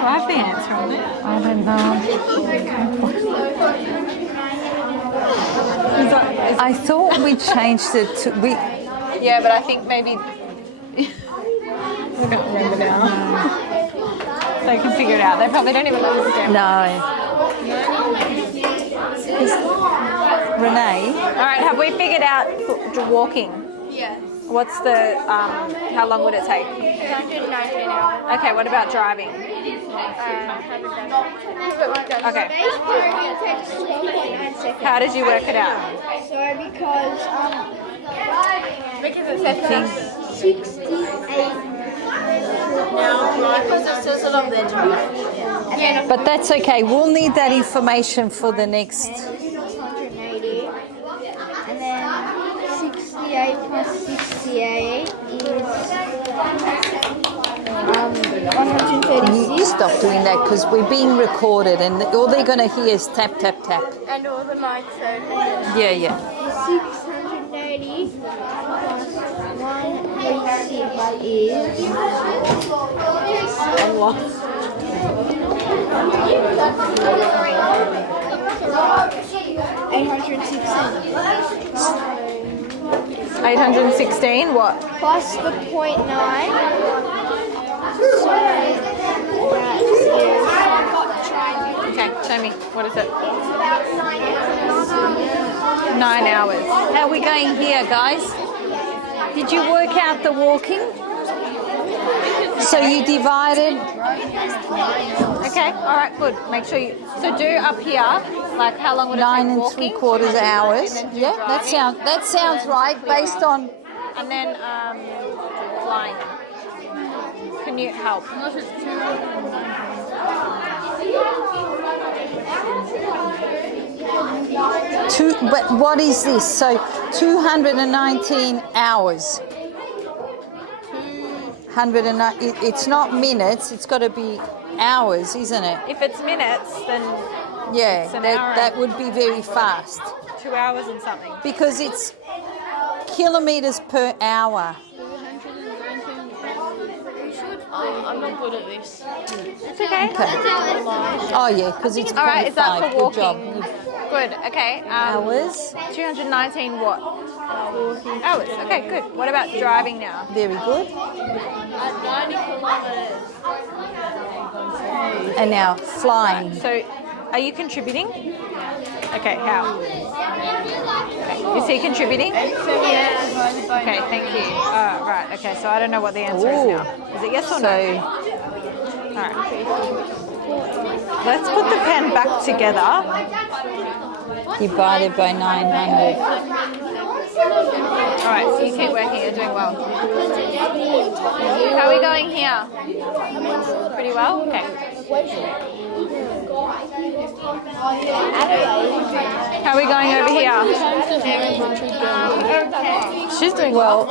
I have the answer on it? I don't know. I thought we changed it to Yeah, but I think maybe. I can't remember now. They can figure it out. They probably don't even understand. no. Renee, All right, have we figured out walking? Yes. What's the, how long would it take? 219 hours. Okay, what about driving? Okay, It takes 12.9 seconds. how did you work it out? So because it says 68. Because it says it on there, but that's okay. We'll need that information for the next. 180. And then 68 plus 68 is 136. Stop doing that because we're being recorded and all they're going to hear is tap, tap, tap. And all the lights are Yeah. 680 plus 186 is a lot. 816, what? Plus the 0.9. So that Okay, show me. What is it? 9 hours. How are we going here, guys? Did you work out the walking? So you divided. Okay, all right, good. Make sure you. So do up here, like how long would it 9 take and walking? 3/4 hours. And then do Yeah, driving, that sounds right based on. And then flying. Can you help? But what is this? So 219 hours. 109. It's not minutes. It's got to be hours, isn't it? If it's minutes, then Yeah, It's an hour. that would be very fast 2 hours and something. because it's kilometers per hour. I'm not good at this. It's okay. Okay. Oh yeah, because it's 25. All right, is that for Good job. walking? Good. Okay. Hours. 219 what? Hours. Okay, good. What about driving now? Very good. At 90 kilometers. And now flying. So, are you contributing? Okay, how? Okay. Is he contributing? Okay, thank you. Right, okay, so I don't know what the answer is now. Is it yes or no? So All right. Let's put the pen back together. divided by 900. All right, so you keep working, you're doing well. How are we going here? Pretty well? Okay. How are we going over here? She's doing well.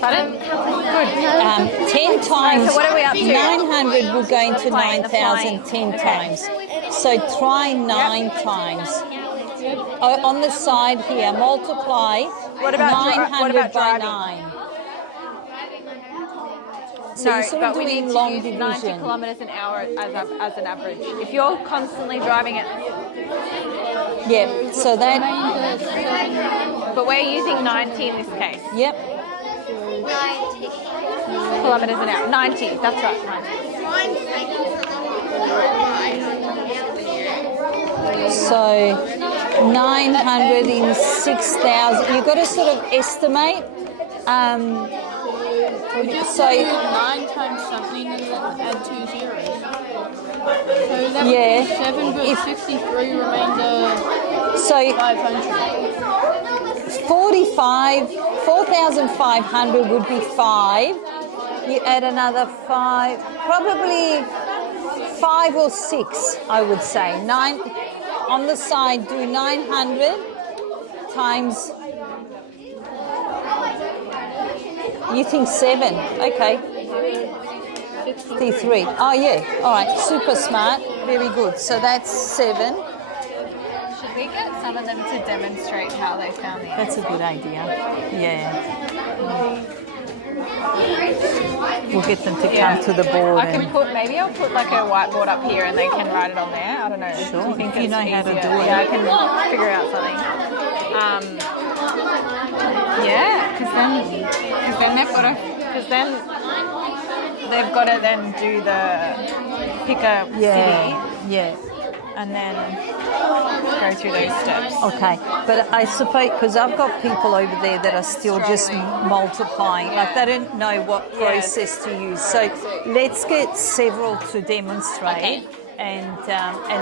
Pardon? Good. 10 times. So what are we up to? 900 will go into Flying, the 9,000 flying. 10 Okay. times. So try 9 times. On the side here, multiply What about 900 by driving? 9. So No, you're sort but of we doing need to long use 90 division. kilometres an hour as an average. If you're constantly driving it, Yep. So that. but we're using 90 in this case, Yep. kilometres an hour. 90, that's right, 90. So 900 in 6,000. You've got to sort of estimate. So 9 times something and then add 2 zeros. So that Yeah. would be 7, but If- 63 remainder so 500. 4,500 would be 5. You add another 5, probably 5 or 6, I would say. 9 on the side, do 900 times. You think 7? Okay. 53. Oh, yeah. All right. Super smart. Very good. So that's 7. Should we get some of them to demonstrate how they found the That's a good idea. Yeah. We'll get them to come to the board. I can put, maybe I'll put like a whiteboard up here and they can write it on there. I don't know. Sure, Do you think if you it's know how to easier? do it. Yeah, I can figure out something. Yeah, because they've got to then do the pick a city Yeah. and then go through those steps. Okay, but I suppose because I've got people over there that are still just multiplying, like they don't know what process to use. So let's get several to demonstrate, and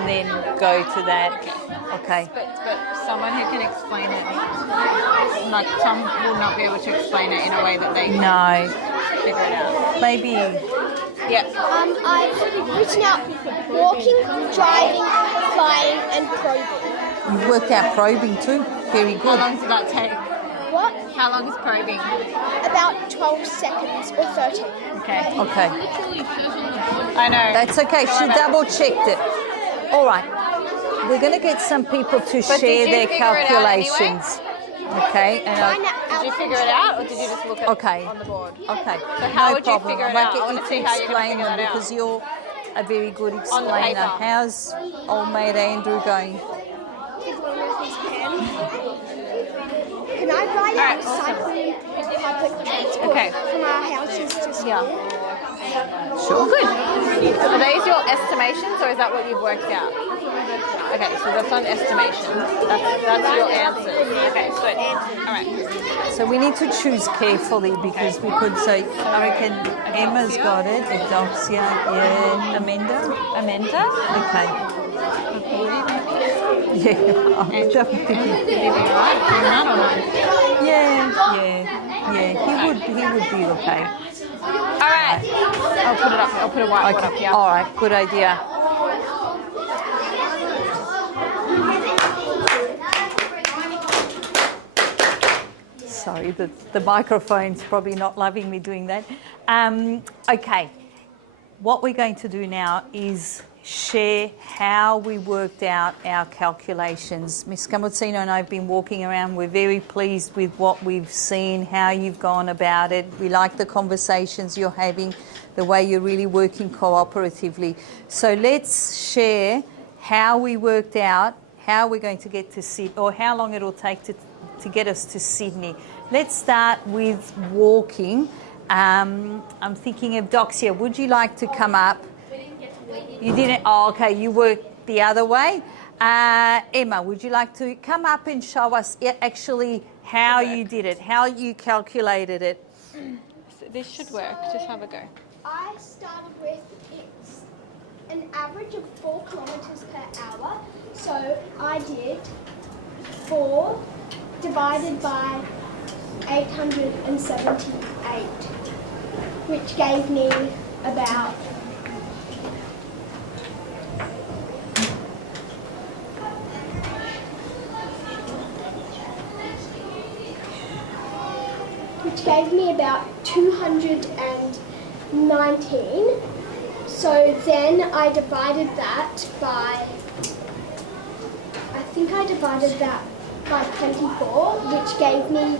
then go to that. Okay. But someone who can explain it, like some will not be able to explain it in a way that they can No, figure it out. maybe. Yeah. I've written out walking, driving, flying, and probing. You've worked out probing too. Very How good. long does that take? What? How long is probing? About 12 seconds or 13. Okay. Okay, I know. that's okay. She double checked it. All right. We're going to get some people to But share did you their figure it out anyway? calculations. Okay, and Did you figure it out, or did you just look at Okay. on the board? Okay. So how no would you problem. figure it I out? might I get wanna you see to how you're gonna explain figure them that out. because you're a very good On the explainer. paper. How's old mate Andrew going? Can I ride Alright, out awesome. cycling public transport Okay. from our houses to school? Yeah. Sure. Good. Are these your estimations, or is that what you've worked out? Okay, so that's on estimation. That's your answer. Okay, good. All right. So we need to choose carefully because we could say, I reckon Emma's got it, Eudoxia, yeah, Amanda. Amanda? Okay. Yeah, I'm just thinking. Yeah. He would be okay. All right. I'll put it up. I'll put a whiteboard up here. All right, good idea. Sorry, the microphone's probably not loving me doing that. Okay, what we're going to do now is share how we worked out our calculations. Ms. Camuzzino and I have been walking around. We're very pleased with what we've seen, how you've gone about it. We like the conversations you're having, the way you're really working cooperatively. So let's share how we worked out, how we're going to get to Sydney, or how long it'll take to get us to Sydney. Let's start with walking. I'm thinking of Doxia. Would you like to come up? You didn't? Oh, okay. You worked the other way. Emma, would you like to come up and show us actually how you did it, how you calculated it? This should work. Just have a go. I started with it's an average of 4 kilometres per hour. So I did 4 divided by 878, which gave me about which gave me about 219. So then I divided that by, I think I divided that by 24, which gave me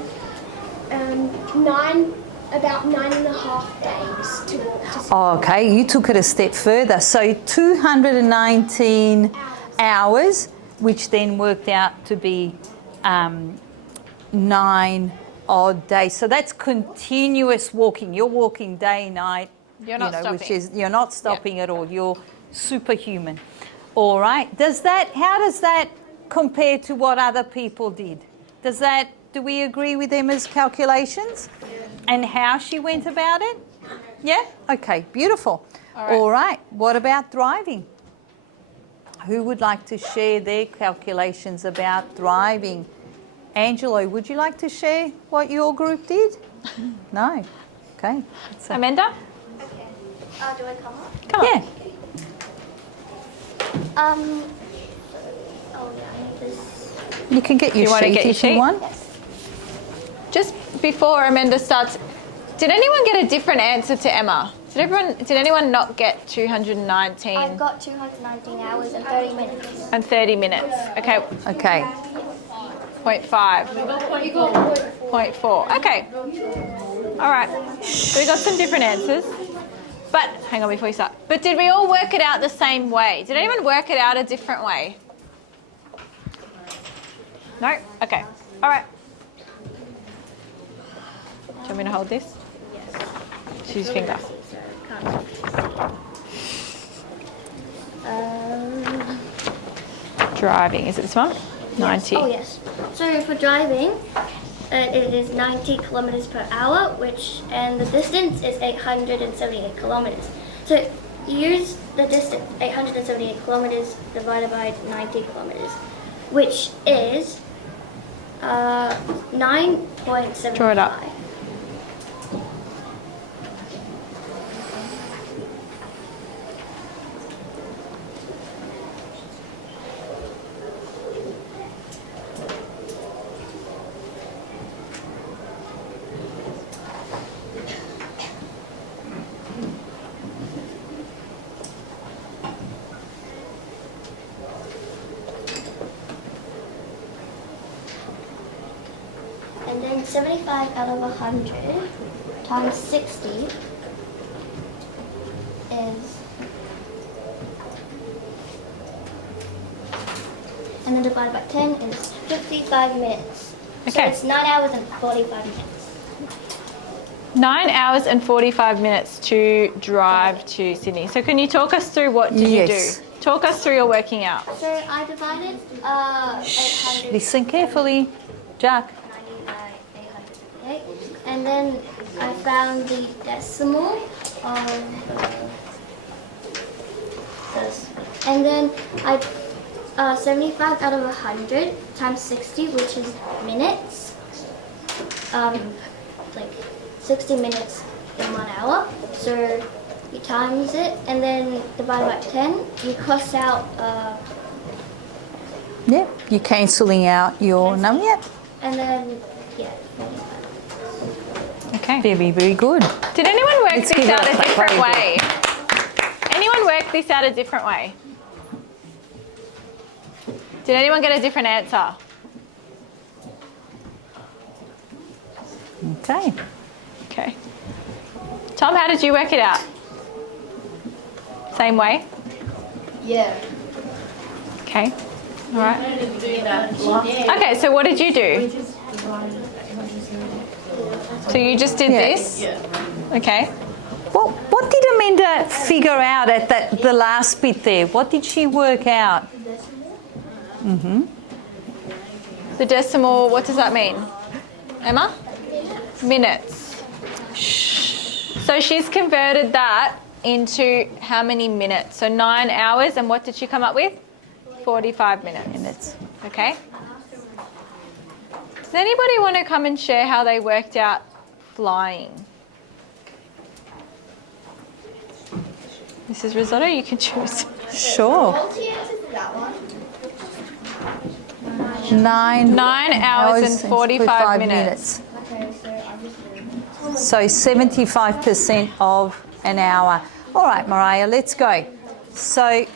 about 9.5 days to walk to school. Oh, okay, you took it a step further. So 219 hours, which then worked out to be 9 odd days. So that's continuous walking. You're walking day, night. You're not which stopping. is you're not stopping at all. You're superhuman. All right. How does that compare to what other people did? Do we agree with Emma's calculations and how she went about it? Yeah? Okay, beautiful. All right. What about driving? Who would like to share their calculations about driving? Angelo, would you like to share what your group did? No. Okay. So, Amanda? Okay. Do I come up? Come on. yeah. Oh yeah, I need this. You can get your You wanna sheet get your if you sheet? want. Just before Amanda starts, did anyone get a different answer to Emma? Did anyone not get 219 I've got 219 hours and 30 minutes. and 30 minutes? Okay, Okay. 0.5. 0.4. Okay. All right. So we got some different answers. But hang on before you start. But did we all work it out the same way? Did anyone work it out a different way? No? Okay. All right. Do you want me to hold this? Yes. Choose finger. Driving. Is it this one? 90. Oh yes. So for driving, it is 90 kilometers per hour, and the distance is 878 kilometers. So you use the distance 878 kilometers divided by 90 kilometers, which is 9.75. Draw it up. And then 75 out of 100 times 60 is, and then divided by 10 is 55 minutes. So Okay. it's 9 hours and 45 minutes. 9 hours and 45 minutes to drive to Sydney. So can you talk us through what did you Yes. do? Talk us through your working out. So I divided 800. Listen carefully, Jack. 90 by 858, and then I found the decimal of this, and then I 75 out of 100 times 60, which is minutes, like 60 minutes in 1 hour. So you times it, and then divide by 10. You cross out, Yeah, you're cancelling out your number. Yeah, and then yeah. 45. Okay. very, very good. Did anyone work Let's this give it out a a different very good. way? Anyone work this out a different way? Did anyone get a different answer? Okay. Okay. Tom, how did you work it out? Same way? Yeah. Okay. All right. Okay, so what did you do? So you just did Yeah. this? Okay. Well, what did Amanda figure out at the last bit there? What did she work out? The decimal, what does that mean? Emma? Minutes. So she's converted that into how many minutes? So 9 hours, and what did she come up with? 45 minutes. Okay. Does anybody want to come and share how they worked out flying? Mrs. Risotto, you can choose. Sure. What's the answer to that one? 9 hours and 45 minutes. Okay, so I'm just So 75% of an hour. All right, Mariah, let's go. So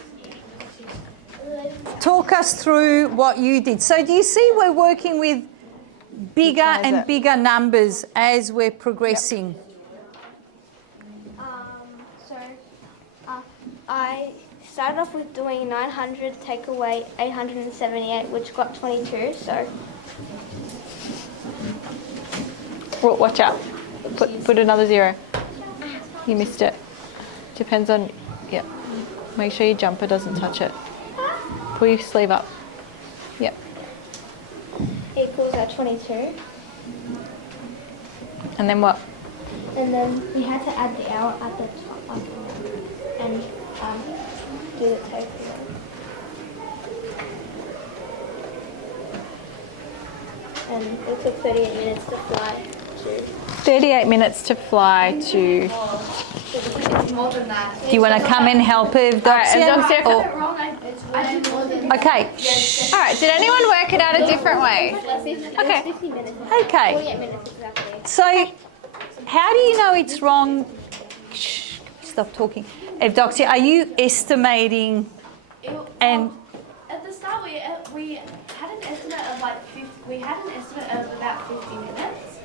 talk us through what you did. So do you see we're working with bigger one is and it? bigger numbers as we're progressing? So I started off with doing 900 take away 878, which got 22. So Oh, watch out. Put another 0. You missed it. Depends on, yeah. Make sure your jumper doesn't touch it. Pull your sleeve up. Yep. equals 22. And then what? And then we had to add the hour at the top and do the total. And it took 38 minutes to fly 38 minutes to fly to. It's more than that. Do you want to come and help her, Evdoxia? Evdoxia, Or- I did more than Okay. All right, did anyone work it out a different way? Okay. 50 minutes. Okay. 48 minutes exactly. So, how do you know it's wrong? Shh, stop talking. Evdoxia, are you estimating and At the start, we had an estimate of like 50, we had an estimate of about 50 minutes.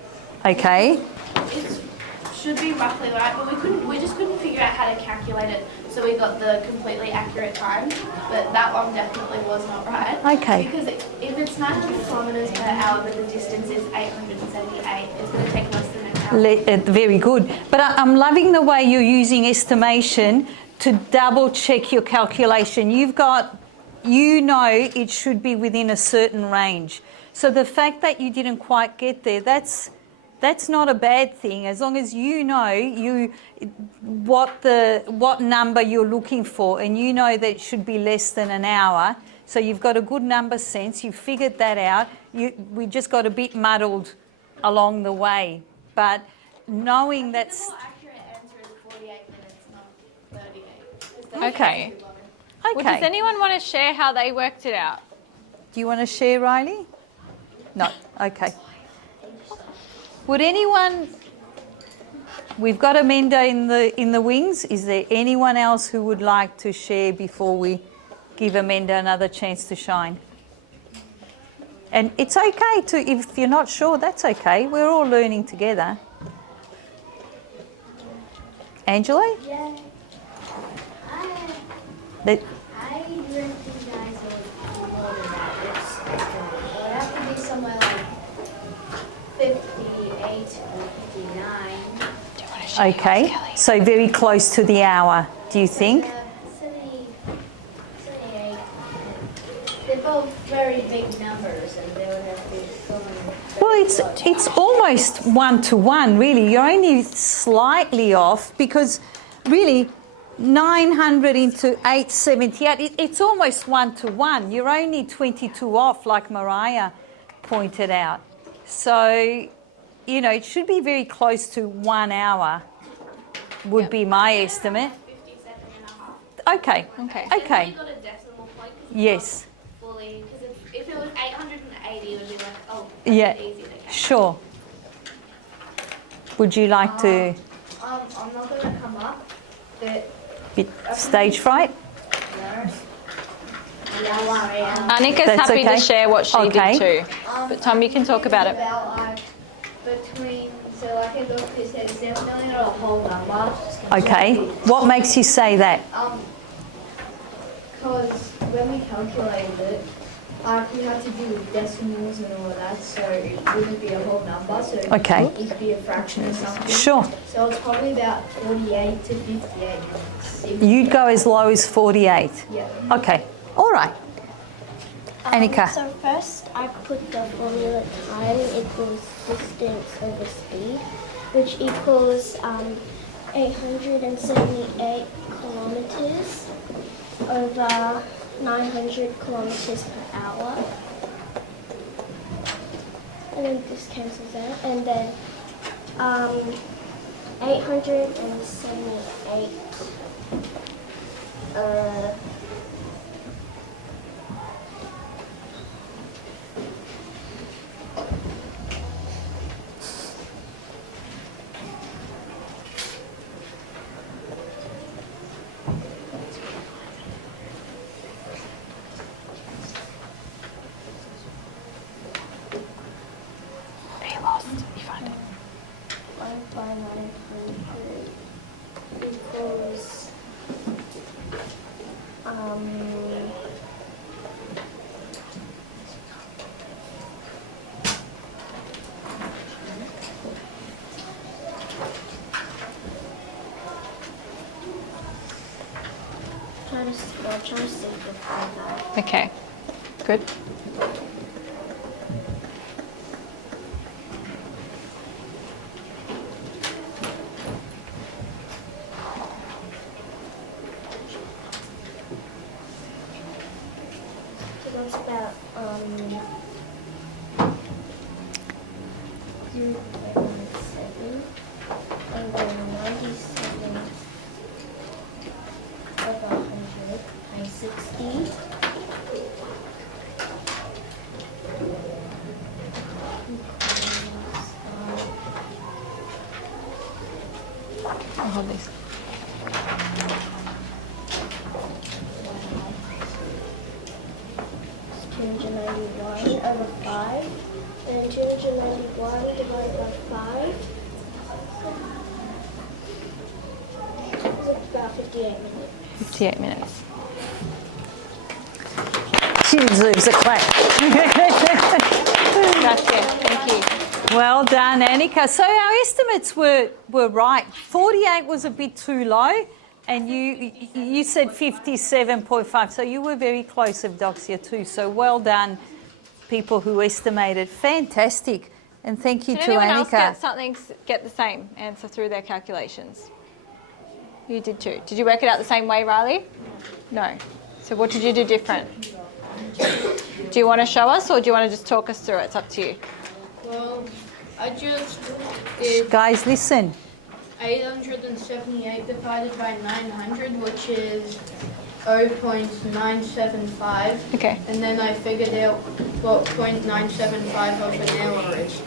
okay? It should be roughly right, but we just couldn't figure out how to calculate it, so we got the completely accurate time. But that one definitely was not right. Okay. Because if it's 900 kilometers per hour, but the distance is 878, it's going to take less than an hour. Very good. But I'm loving the way you're using estimation to double check your calculation. You know it should be within a certain range. So the fact that you didn't quite get there, that's not a bad thing, as long as you know what number you're looking for, and you know that it should be less than an hour. So you've got a good number sense. You've figured that out. We just got a bit muddled along the way, but knowing The that's more accurate answer is 48 minutes, not 38. Okay. Well, does okay. anyone want to share how they worked it out? Do you want to share, Riley? No. Okay. Would anyone? We've got Amanda in the wings. Is there anyone else who would like to share before we give Amanda another chance to shine? And it's okay to, if you're not sure, that's okay. We're all learning together. Angela? Yeah. That, I recognize it more than that. It would have to be somewhere like 58 or 59. okay. So very close to the hour, do you think? 78. They're both very big numbers, and they would have to be going. Well, it's almost 1 to 1, really. You're only slightly off because really 900 into 878, it's almost 1 to 1. You're only 22 off, like Mariah pointed out. So, it should be very close to 1 hour would be my estimate. 57 and a half. Okay. Okay. Okay. We got a decimal point. 'Cause it's Yes. not fully, because if it was 880, it would be like, oh, Yeah. that's easy to count. Sure. Would you like to I'm not going to come up, but bit stage fright? Annika's That's happy okay. to share what she Okay. did too. But Tom, you can talk about it. About like between, so like a doctor said, is definitely not a whole number. Okay. What makes you say that? Because when we calculated it, we had to do decimals and all of that, so it wouldn't be a whole number, so Okay. it'd be a fraction or something. Sure. So it's probably about 48 to 58 minutes. You'd go as low as 48. Yeah. Okay. All right. Annika. So first I put the formula time equals distance over speed, which equals 878 kilometers over 900 kilometers per hour. And then this cancels out. And then 878 by 900 equals trying to simplify that. Okay. Good. So that's about 0.96 I'll hold this. It's 291 over 5. And then 291 divided by 5 is about 58 minutes. 58 minutes. She deserves a clap. Gotcha. Thank you. Well done, Annika. So our estimates were right. 48 was a bit too low, and you said 57.5. So you were very close, Evdoxia, too. So well done, people who estimated. Fantastic. And thank you Did to anyone else Annika. get the same answer through their calculations? You did too. Did you work it out the same way, Riley? No. So what did you do different? Do you want to show us, or do you want to just talk us through it? It's up to you. Well, I just did Guys, listen. 878 divided by 900, which is 0.975. Okay. And then I figured out what 0.975 of an hour is.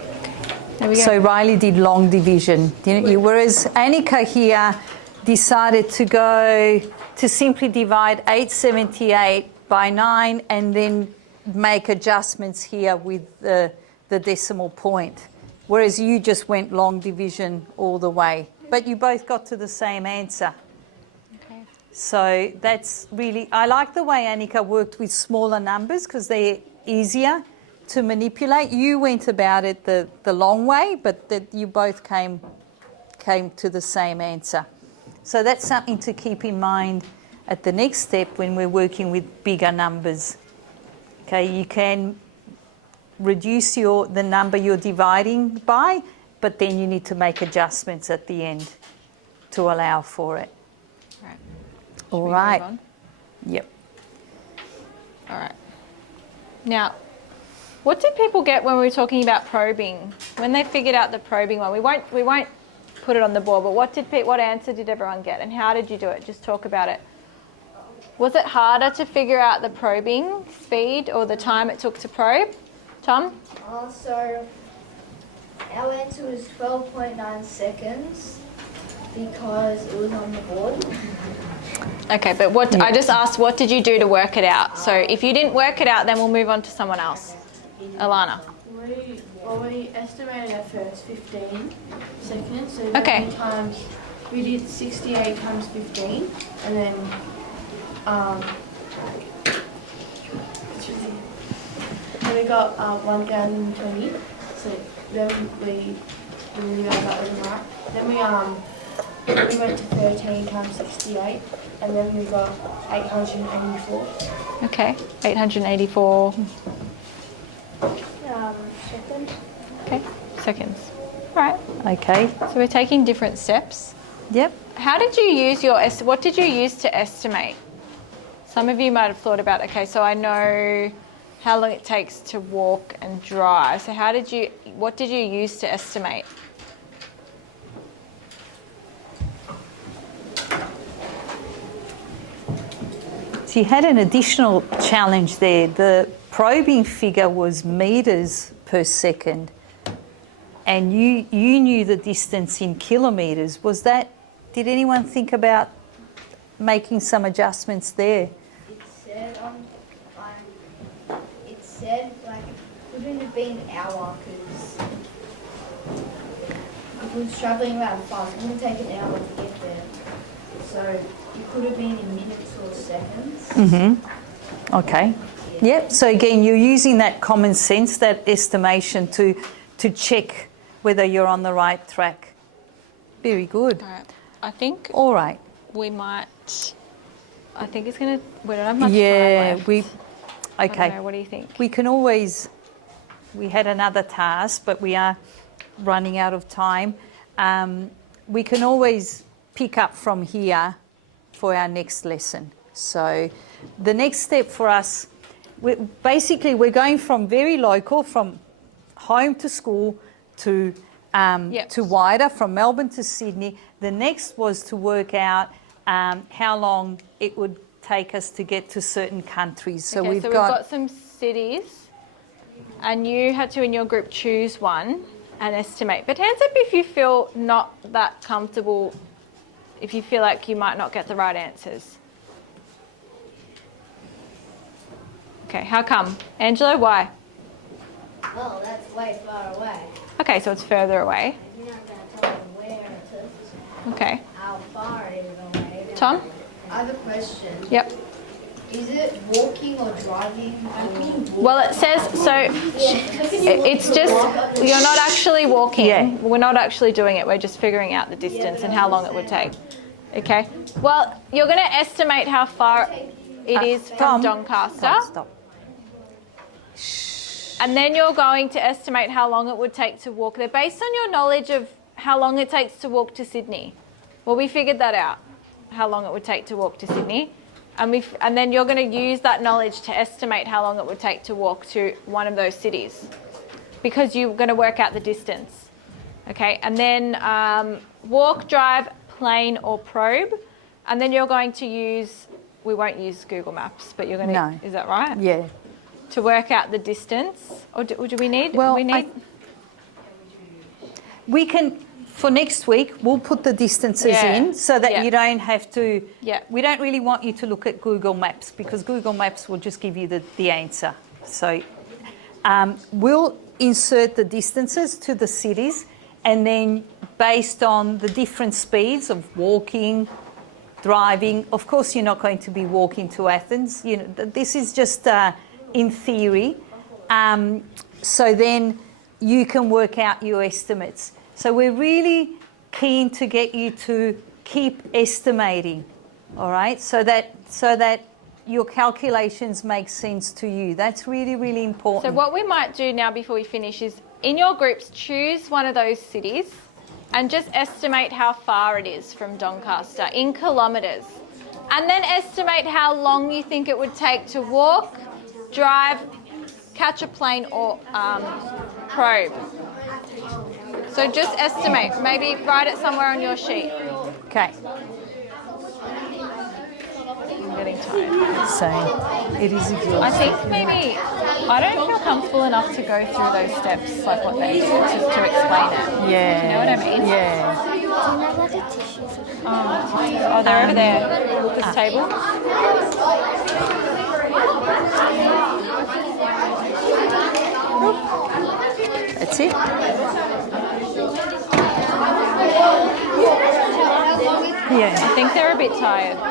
There we go. So Riley did long division, didn't you? Whereas Annika here decided to simply divide 878 by 9 and then make adjustments here with the decimal point. Whereas you just went long division all the way. But you both got to the same answer. Okay. So that's really, I like the way Annika worked with smaller numbers because they're easier to manipulate. You went about it the long way, but that you both came to the same answer. So that's something to keep in mind at the next step when we're working with bigger numbers. Okay, you can reduce the number you're dividing by, but then you need to make adjustments at the end to allow for it. Right. All Should we right. move on? Yep. All right. Now, what did people get when we were talking about probing? When they figured out the probing one, we won't put it on the board. But what answer did everyone get, and how did you do it? Just talk about it. Was it harder to figure out the probing speed or the time it took to probe? Tom? So our answer was 12.9 seconds because it was on the board. Okay, but I just asked, what did you do to work it out? So if you didn't work it out, then we'll move on to someone else. Alana. We estimated at first 15 seconds. So Okay. we did 68 times 15, and then we got 1,020. So then we realized that wasn't right. Then we went to 13 times 68, and then we got 884. Okay, 884. Second. Okay, seconds. All right. Okay. So we're taking different steps. Yep. How did you use what did you use to estimate? Some of you might have thought about, okay, so I know how long it takes to walk and drive. So what did you use to estimate? So you had an additional challenge there. The probing figure was meters per second, and you knew the distance in kilometers. Did anyone think about making some adjustments there? It said couldn't have been an hour because if it was travelling around fast, it wouldn't take an hour to get there. So it could have been in minutes or seconds. Mm-hmm. Okay. Yep. So again, you're using that common sense, that estimation to check whether you're on the right track. Very good. All right. I think All right. we might. I think it's gonna. We don't have much time Yeah. left. I Okay. don't know, what do you think? We can always. We had another task, but we are running out of time. We can always pick up from here for our next lesson. So the next step for us, we're going from very local, from home to school to wider, from Melbourne to Sydney. The next was to work out how long it would take us to get to certain countries. So Okay, we've so got some cities, and you had to, in your group, choose one and estimate. But hands up if you feel not that comfortable if you feel like you might not get the right answers. Okay, how come? Angelo, why? Well, that's way far away. Okay, so it's further away. You're not going to tell them where to, Okay. how far it is away. Tom? I have a question. Yep. Is it walking or driving? Well, it says, so it's just, you're not actually walking. Yeah. We're not actually doing it. We're just figuring out the distance and how long it would take. Okay. Well, you're going to estimate how far it is from Doncaster. Stop. And then you're going to estimate how long it would take to walk there based on your knowledge of how long it takes to walk to Sydney. Well, we figured that out, how long it would take to walk to Sydney. And then you're going to use that knowledge to estimate how long it would take to walk to one of those cities because you're going to work out the distance. Okay, and then walk, drive, plane or probe. And then you're going to use, we won't use Google Maps, but you're going to, No. is that right? Yeah. To work out the distance? Or do we need? Well, we need. We can, for next week, we'll put the distances Yeah. in so that Yeah. you don't have to. Yeah. We don't really want you to look at Google Maps because Google Maps will just give you the answer. So we'll insert the distances to the cities and then based on the different speeds of walking, driving, of course you're not going to be walking to Athens. You know, this is just in theory. So then you can work out your estimates. So we're really keen to get you to keep estimating, all right? So that your calculations make sense to you. That's really, really important. So what we might do now before we finish is in your groups choose one of those cities and just estimate how far it is from Doncaster in kilometres. And then estimate how long you think it would take to walk, drive, catch a plane or probe. So just estimate, maybe write it somewhere on your sheet. Okay. I'm getting tired. So it is exhausting. I think maybe I don't feel comfortable enough to go through those steps like what they do to explain it. Yeah. Do you know what I mean? Yeah. Oh, they're over there. Lucas' table. That's it. Yeah. I think they're a bit tired. No,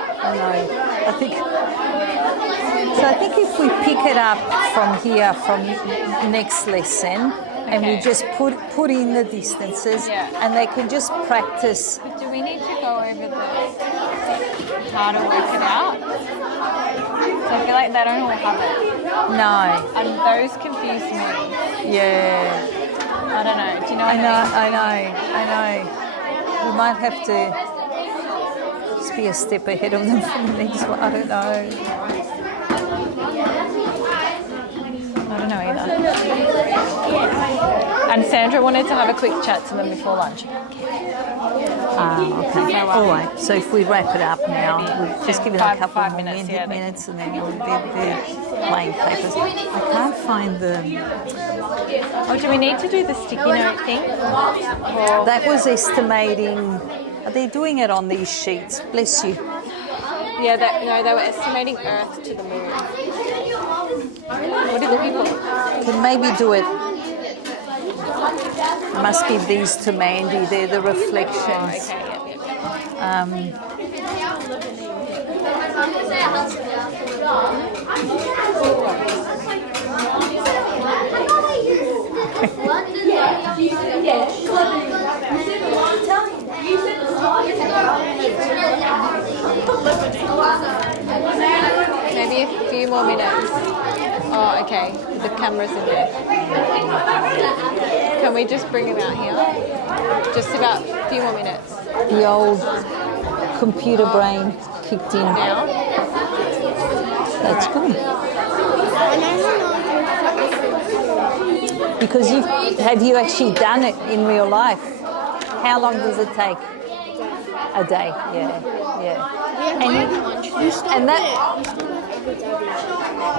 I think. So I think if we pick it up from here, from next lesson, and we Okay. just put in the distances, Yeah. and they can just practice. Do we need to go over how to work it out? So I feel like they don't all have it. No. And those confuse me. Yeah. I don't know. Do you know what I know. We might have to just be a step ahead of them from the next one. I don't know. I don't know either. And Sandra wanted to have a quick chat to them before lunch. Okay. All right. So if we wrap it up now, we'll just give it a couple five more minutes, minutes and then they're playing papers. I can't find the. Oh, do we need to do the sticky note thing? Or That was estimating. Are they doing it on these sheets? Bless you. yeah, they were estimating Earth to the moon. What are you looking for? Can maybe do it. Must be these to Mandy. They're the reflections. Okay, yeah. Maybe a few more minutes. Oh, okay. The camera's in there. Can we just bring him out here? Just about a few more minutes. The old computer brain kicked in. Now? That's good. Because have you actually done it in real life? How long does it take? A day, yeah. And that,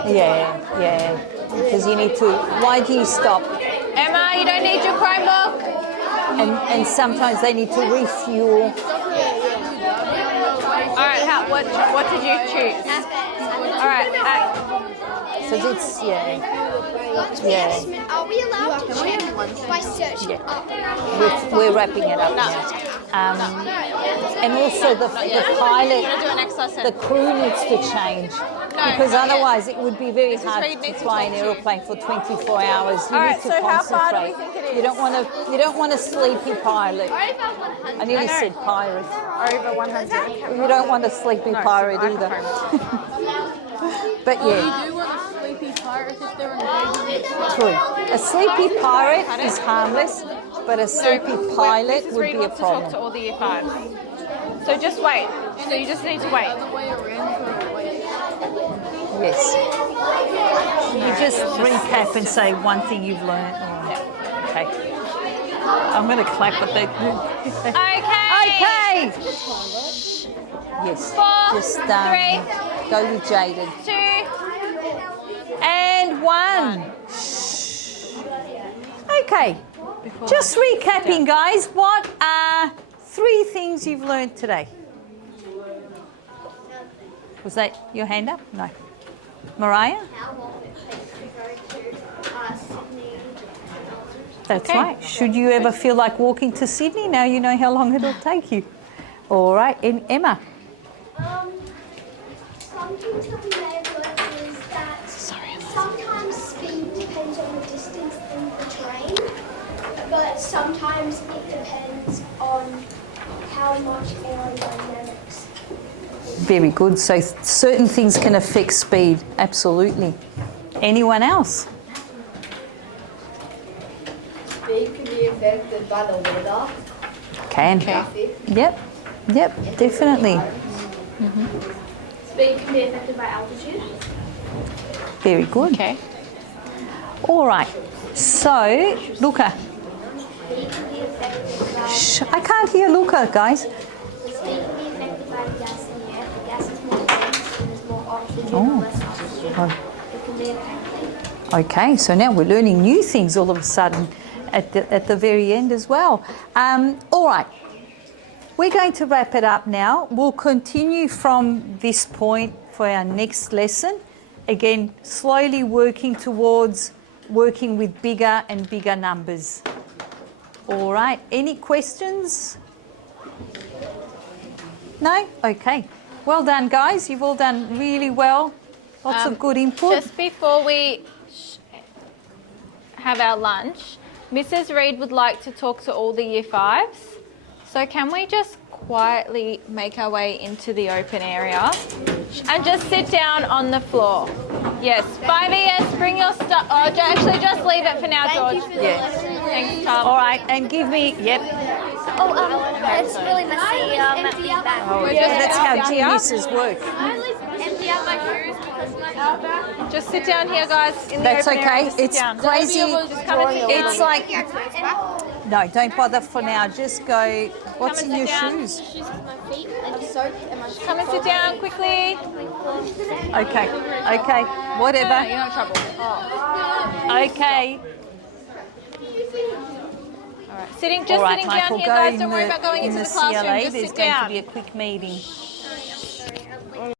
yeah. Because you need to. Why do you stop? Emma, you don't need your Chromebook. And sometimes they need to refuel. What did you choose? All right. So it's, yeah. Are we allowed to check by searching up? We're wrapping it up now. And also the pilot, do an exercise. the crew needs to change. Because otherwise it would be very hard Reid to needs to fly an talk to you. aeroplane for 24 hours. You All need right, to so how far do we concentrate. think it is? You don't want a sleepy pilot. I nearly said pirate. Over 100. You don't want a sleepy pirate I either. confirm. But yeah, You do want a sleepy pirate if they're engaging. true. A sleepy pirate is harmless, but a sleepy pilot Mrs. would Reid be a wants to talk to problem. all the year 5s. So just wait. So you just need to wait. Other way around for a wait. Yes. You just recap and say one thing you've learned. Okay. I'm going to clap at that. Okay. Okay. Yes. 4, Just 3, go with Jaden. 2. And 1. Okay. Just recapping, guys. What are 3 things you've learned today? Was that your hand up? No. Mariah? How long it takes to go to Sydney. That's right. Should you ever feel like walking to Sydney, now you know how long it'll take you. All right. And Emma? Something that we may have learned is that sometimes speed depends on the distance and the terrain, but sometimes it depends on how much aerodynamics. Very good. So certain things can affect speed. Absolutely. Anyone else? Speed can be affected by the weather, Can. traffic. Yep. Yep. Definitely. Speed can be affected by altitude. Very good. Okay. All right. So, Luca. Speed can be affected by Shh, I can't hear Luca, guys. speed can be affected by the gas in the air. The gas is more dense and there's more oxygen Oh. and less oxygen. Oh. It can be affected. Okay, so now we're learning new things all of a sudden at the very end as well. All right. We're going to wrap it up now. We'll continue from this point for our next lesson. Again, slowly working towards working with bigger and bigger numbers. All right. Any questions? No? Okay. Well done, guys. You've all done really well. Lots of good input. Just before we have our lunch, Mrs. Reid would like to talk to all the year 5s. So can we just quietly make our way into the open area and just sit down on the floor? Yes. 5ES, bring your stuff. Oh, actually, just leave it for now, George. Yes. Thanks, Tom. All right. And give me, yep. It's really messy. Oh, yeah. that's how Down here. geniuses work. Empty out my shoes because my Just sit down here, guys. In the That's open area. okay. Just sit It's down. crazy. Just come and sit down. It's like, no, don't bother for now. Just go, what's Come in and your sit down. shoes? Come and sit down quickly. Okay, okay, whatever. You're not in trouble. Okay. All right. Sitting, just All right, sitting Michael, down here, go guys. in Don't worry about going in into the CLA. classroom. There's Just sit going to down. be a quick meeting.